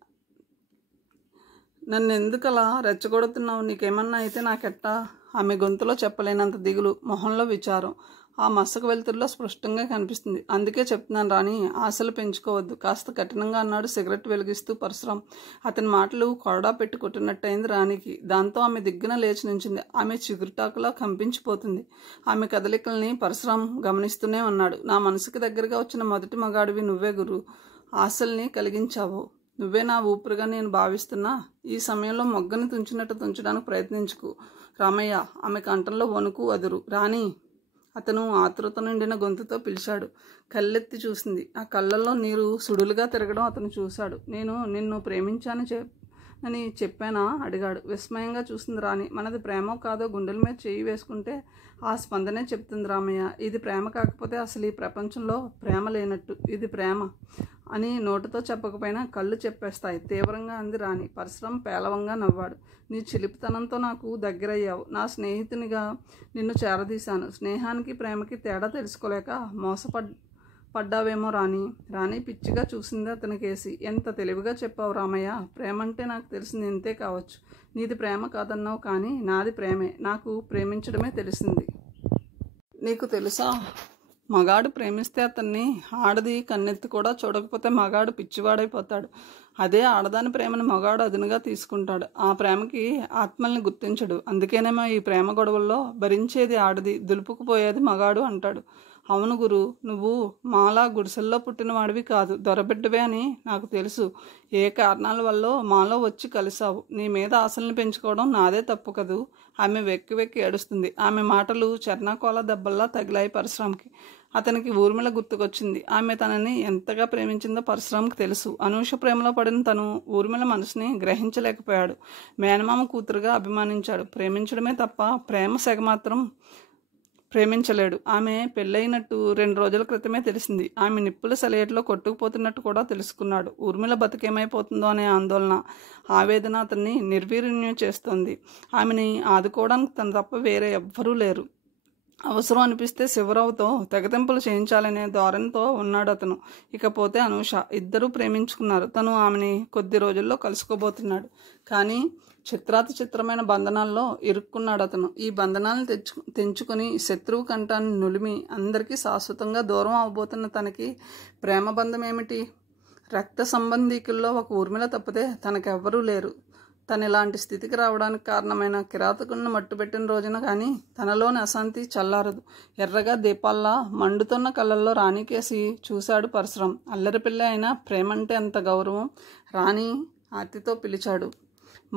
నన్ను ఎందుకు అలా రెచ్చగొడుతున్నావు? నీకేమన్నా అయితే నాకెట్టా? ఆమె గొంతులో చెప్పలేనంత దిగులు, మొహంలో విచారం ఆ మసక వెలుతురులో స్పష్టంగా కనిపిస్తుంది. అందుకే చెప్తున్నాను రాణి, ఆశలు పెంచుకోవద్దు, కాస్త కఠినంగా అన్నాడు సిగరెట్ వెలిగిస్తూ పరశురాం. అతని మాటలు కొరడా పెట్టి కొట్టినట్టయింది రాణికి. దాంతో ఆమె దిగ్గున లేచి నుంచింది. ఆమె చిగురుటాకులా కంపించిపోతుంది. ఆమె కదలికల్ని పరశురాం గమనిస్తూనే ఉన్నాడు. నా మనసుకి దగ్గరగా వచ్చిన మొదటి మగాడివి నువ్వే గురు. ఆశల్ని కలిగించావు. నువ్వే నా ఊపిరిగా నేను భావిస్తున్నా. ఈ సమయంలో మొగ్గని తుంచినట్టు తుంచడానికి ప్రయత్నించుకు రామయ్య. ఆమె కంఠంలో వణుకు అదురు. రాణి, అతను ఆతృత నిండిన గొంతుతో పిలిచాడు. కళ్ళెత్తి చూసింది. ఆ కళ్ళల్లో నీరు సుడులుగా తిరగడం అతను చూశాడు. నేను నిన్ను ప్రేమించానని చెప్పానా అడిగాడు. విస్మయంగా చూసింది రాణి. మనది ప్రేమో కాదో గుండెల మీద చేయి వేసుకుంటే ఆ స్పందనే చెప్తుంది రామయ్య. ఇది ప్రేమ కాకపోతే అసలు ఈ ప్రపంచంలో ప్రేమ లేనట్టు. ఇది ప్రేమ అని నోటితో చెప్పకపోయినా కళ్ళు చెప్పేస్తాయి తీవ్రంగా అంది రాణి. పరశురాం పేలవంగా నవ్వాడు. నీ చిలిపితనంతో నాకు దగ్గరయ్యావు. నా స్నేహితునిగా నిన్ను చేరదీశాను. స్నేహానికి ప్రేమకి తేడా తెలుసుకోలేక పడ్డావేమో రాణి. రాణి పిచ్చిగా చూసింది అతనికేసి. ఎంత తెలివిగా చెప్పావు రామయ్య. ప్రేమంటే నాకు తెలిసింది ఇంతే కావచ్చు. నీది ప్రేమ కాదన్నావు, కానీ నాది ప్రేమే. నాకు ప్రేమించడమే తెలిసింది. నీకు తెలుసా, మగాడు ప్రేమిస్తే అతన్ని ఆడది కన్నెత్తి కూడా చూడకపోతే మగాడు పిచ్చివాడైపోతాడు. అదే ఆడదాని ప్రేమను మగాడు అదునుగా తీసుకుంటాడు. ఆ ప్రేమకి ఆత్మల్ని గుర్తించడు. అందుకేనేమో ఈ ప్రేమ గొడవల్లో భరించేది ఆడది, దులుపుకుపోయేది మగాడు అంటాడు. అవును గురు, నువ్వు మాలా గుడిసెల్లో పుట్టిన వాడివి కాదు, దొరబిడ్డవే అని నాకు తెలుసు. ఏ కారణాల వల్ల మాలో వచ్చి కలిసావు. నీ మీద ఆశల్ని పెంచుకోవడం నాదే తప్పు కదూ. ఆమె వెక్కి వెక్కి ఏడుస్తుంది. ఆమె మాటలు చర్నాకోల దెబ్బల్లా తగిలాయి పరశురాంకి. అతనికి ఊర్మిళ గుర్తుకొచ్చింది. ఆమె తనని ఎంతగా ప్రేమించిందో పరశురాంకి తెలుసు. అనూష ప్రేమలో పడిన తను ఊర్మిళ మనసుని గ్రహించలేకపోయాడు. మేనమామ కూతురుగా అభిమానించాడు, ప్రేమించడమే తప్ప ప్రేమ సెగ మాత్రం ప్రేమించలేడు. ఆమె పెళ్ళైనట్టు 2 రోజుల క్రితమే తెలిసింది. ఆమె నిప్పుల సెలయేట్లో కొట్టుకుపోతున్నట్టు కూడా తెలుసుకున్నాడు. ఊర్మిళ బతికేమైపోతుందో అనే ఆందోళన, ఆవేదన అతన్ని నిర్వీర్యం చేస్తోంది. ఆమెని ఆదుకోవడానికి తను తప్ప వేరే ఎవ్వరూ లేరు. అవసరం అనిపిస్తే శివరావుతో తెగతెంపులు చేయించాలనే ధోరణితో ఉన్నాడు అతను. ఇకపోతే అనూష. ఇద్దరూ ప్రేమించుకున్నారు. తను ఆమెని కొద్ది రోజుల్లో కలుసుకోబోతున్నాడు. కానీ చిత్రాతి చిత్రమైన బంధనాల్లో ఇరుక్కున్నాడు అతను. ఈ బంధనాలను తెంచుకొని శత్రువు కంఠాన్ని నులిమి అందరికీ శాశ్వతంగా దూరం అవబోతున్న తనకి ప్రేమ బంధం ఏమిటి? రక్త సంబంధీకుల్లో ఒక ఊర్మిళ తప్పితే తనకెవ్వరూ లేరు. తను ఇలాంటి స్థితికి రావడానికి కారణమైన కిరాతకులను మట్టుపెట్టిన రోజున కానీ తనలోని అశాంతి చల్లారదు. ఎర్రగా దీపాల్లా మండుతున్న కళ్ళల్లో రాణికేసి చూశాడు పరశురాం. అల్లరి పిల్ల అయినా ప్రేమంటే అంత గౌరవం. రాణి ఆర్తితో పిలిచాడు.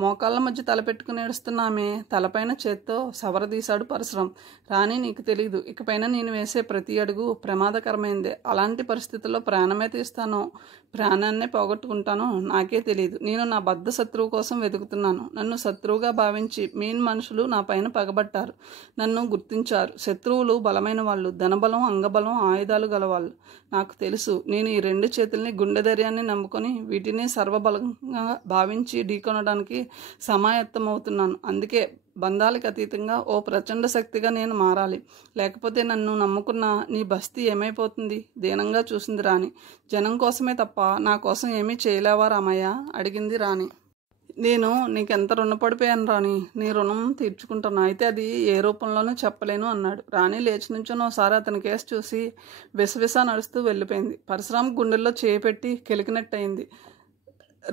మోకాళ్ళ మధ్య తలపెట్టుకుని ఏడుస్తున్న ఆమె తలపైన చేత్తో సవరదీశాడు పరశురాం. రాణి, నీకు తెలీదు. ఇకపైన నేను వేసే ప్రతి అడుగు ప్రమాదకరమైందే. అలాంటి పరిస్థితుల్లో ప్రాణమే తీస్తానో ప్రాణాన్నే పోగొట్టుకుంటానో నాకే తెలియదు. నేను నా బద్ధ శత్రువు కోసం వెతుకుతున్నాను. నన్ను శత్రువుగా భావించి మీన్ మనుషులు నా పైన పగబట్టారు. నన్ను గుర్తించారు. శత్రువులు బలమైన వాళ్ళు, ధనబలం, అంగబలం, ఆయుధాలు గలవాళ్ళు. నాకు తెలుసు. నేను ఈ 2 చేతుల్ని, గుండె ధైర్యాన్ని నమ్ముకొని వీటిని సర్వబలంగా భావించి ఢీకొనడానికి సమాయత్తమవుతున్నాను. అందుకే బంధాలకు అతీతంగా ఓ ప్రచండ శక్తిగా నేను మారాలి. లేకపోతే నన్ను నమ్ముకున్న నీ బస్తీ ఏమైపోతుంది? దీనంగా చూసింది రాణి. జనం కోసమే తప్ప నా కోసం ఏమీ చేయలేవా రామయ్య? అడిగింది రాణి. నేను నీకెంత రుణపడిపోయాను రాణి. నీ రుణం తీర్చుకుంటాను. అయితే అది ఏ రూపంలోనూ చెప్పలేను అన్నాడు. రాణి లేచి నుంచొని ఒకసారి అతని కేసు చూసి విసవిసా నడుస్తూ వెళ్ళిపోయింది. పరశురాం గుండెల్లో చేయి పెట్టి కెలికినట్టయింది.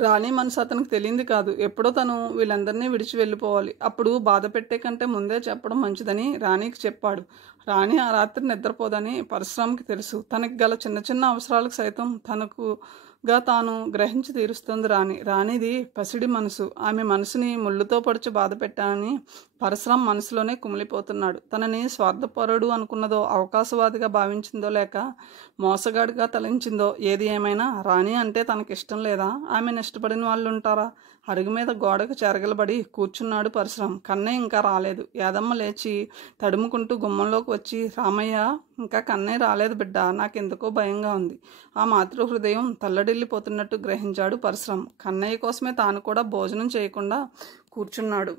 రాణి మనసు అతనికి తెలియంది కాదు. ఎప్పుడో తను వీళ్ళందరినీ విడిచి వెళ్ళిపోవాలి. అప్పుడు బాధ పెట్టే కంటే ముందే చెప్పడం మంచిదని రాణికి చెప్పాడు. రాణి ఆ రాత్రి నిద్రపోదని పరశురామ్కి తెలుసు. తనకి గల చిన్న చిన్న అవసరాలకు సైతం తనకుగా తాను గ్రహించి తీరుస్తుంది రాణి. రాణిది పసిడి మనసు. ఆమె మనసుని ముళ్ళుతో పొడిచి బాధ పెట్టానని పరశురాం మనసులోనే కుమిలిపోతున్నాడు. తనని స్వార్థపరుడు అనుకున్నదో, అవకాశవాదిగా భావించిందో, లేక మోసగాడిగా తలంచిందో, ఏది ఏమైనా రాణి అంటే తనకిష్టం లేదా? ఆమెను ఇష్టపడిన వాళ్ళు ఉంటారా? అరుగు మీద గోడకు చెరగలబడి కూర్చున్నాడు పరశురాం. కన్నయ్య ఇంకా రాలేదు. యాదమ్మ లేచి తడుముకుంటూ గుమ్మంలోకి వచ్చి, రామయ్య, ఇంకా కన్నయ్య రాలేదు బిడ్డ, నాకెందుకో భయంగా ఉంది. ఆ మాతృ హృదయం తల్లడిల్లిపోతున్నట్టు గ్రహించాడు పరశురాం. కన్నయ్య కోసమే తాను కూడా భోజనం చేయకుండా కూర్చున్నాడు.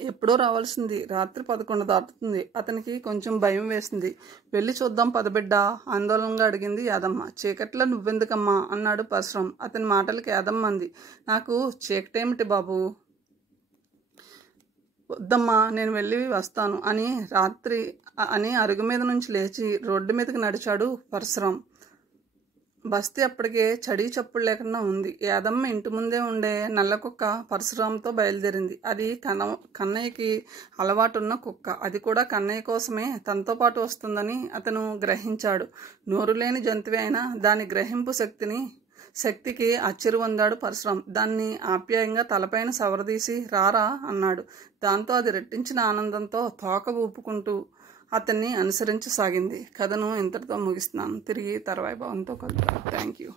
ఎప్పుడో రావాల్సింది రాత్రి 11 దాటుతుంది. అతనికి కొంచెం భయం వేసింది. వెళ్ళి చూద్దాం పదబిడ్డ, ఆందోళనగా అడిగింది యాదమ్మ. చీకట్లో నువ్వెందుకమ్మా అన్నాడు పరశురాం. అతని మాటలకి యాదమ్మ అంది, నాకు చీకటేమిటి బాబు, వద్దమ్మా, నేను వెళ్ళి వస్తాను అని అరుగు మీద నుంచి లేచి రోడ్డు మీదకి నడిచాడు పరశురాం. బస్తీ అప్పటికే చడీ చప్పుడు లేకుండా ఉంది. యాదమ్మ ఇంటి ముందే ఉండే నల్ల కుక్క పరశురాంతో బయలుదేరింది. అది కన్నయ్యకి అలవాటున్న కుక్క. అది కూడా కన్నయ్య కోసమే తనతో పాటు వస్తుందని అతను గ్రహించాడు. నోరు లేని జంతువే అయినా దాని గ్రహింపు శక్తికి ఆశ్చర్య పొందాడు పరశురాం. దాన్ని ఆప్యాయంగా తలపైన సవరదీసి రారా అన్నాడు. దాంతో అది రెట్టించిన ఆనందంతో తోక ఊపుకుంటూ అతన్ని అనుసరించసాగింది. కథను ఇంతటితో ముగిస్తున్నాను. తిరిగి తర్వాయి భావంతో కలుద్దాం. Thank you.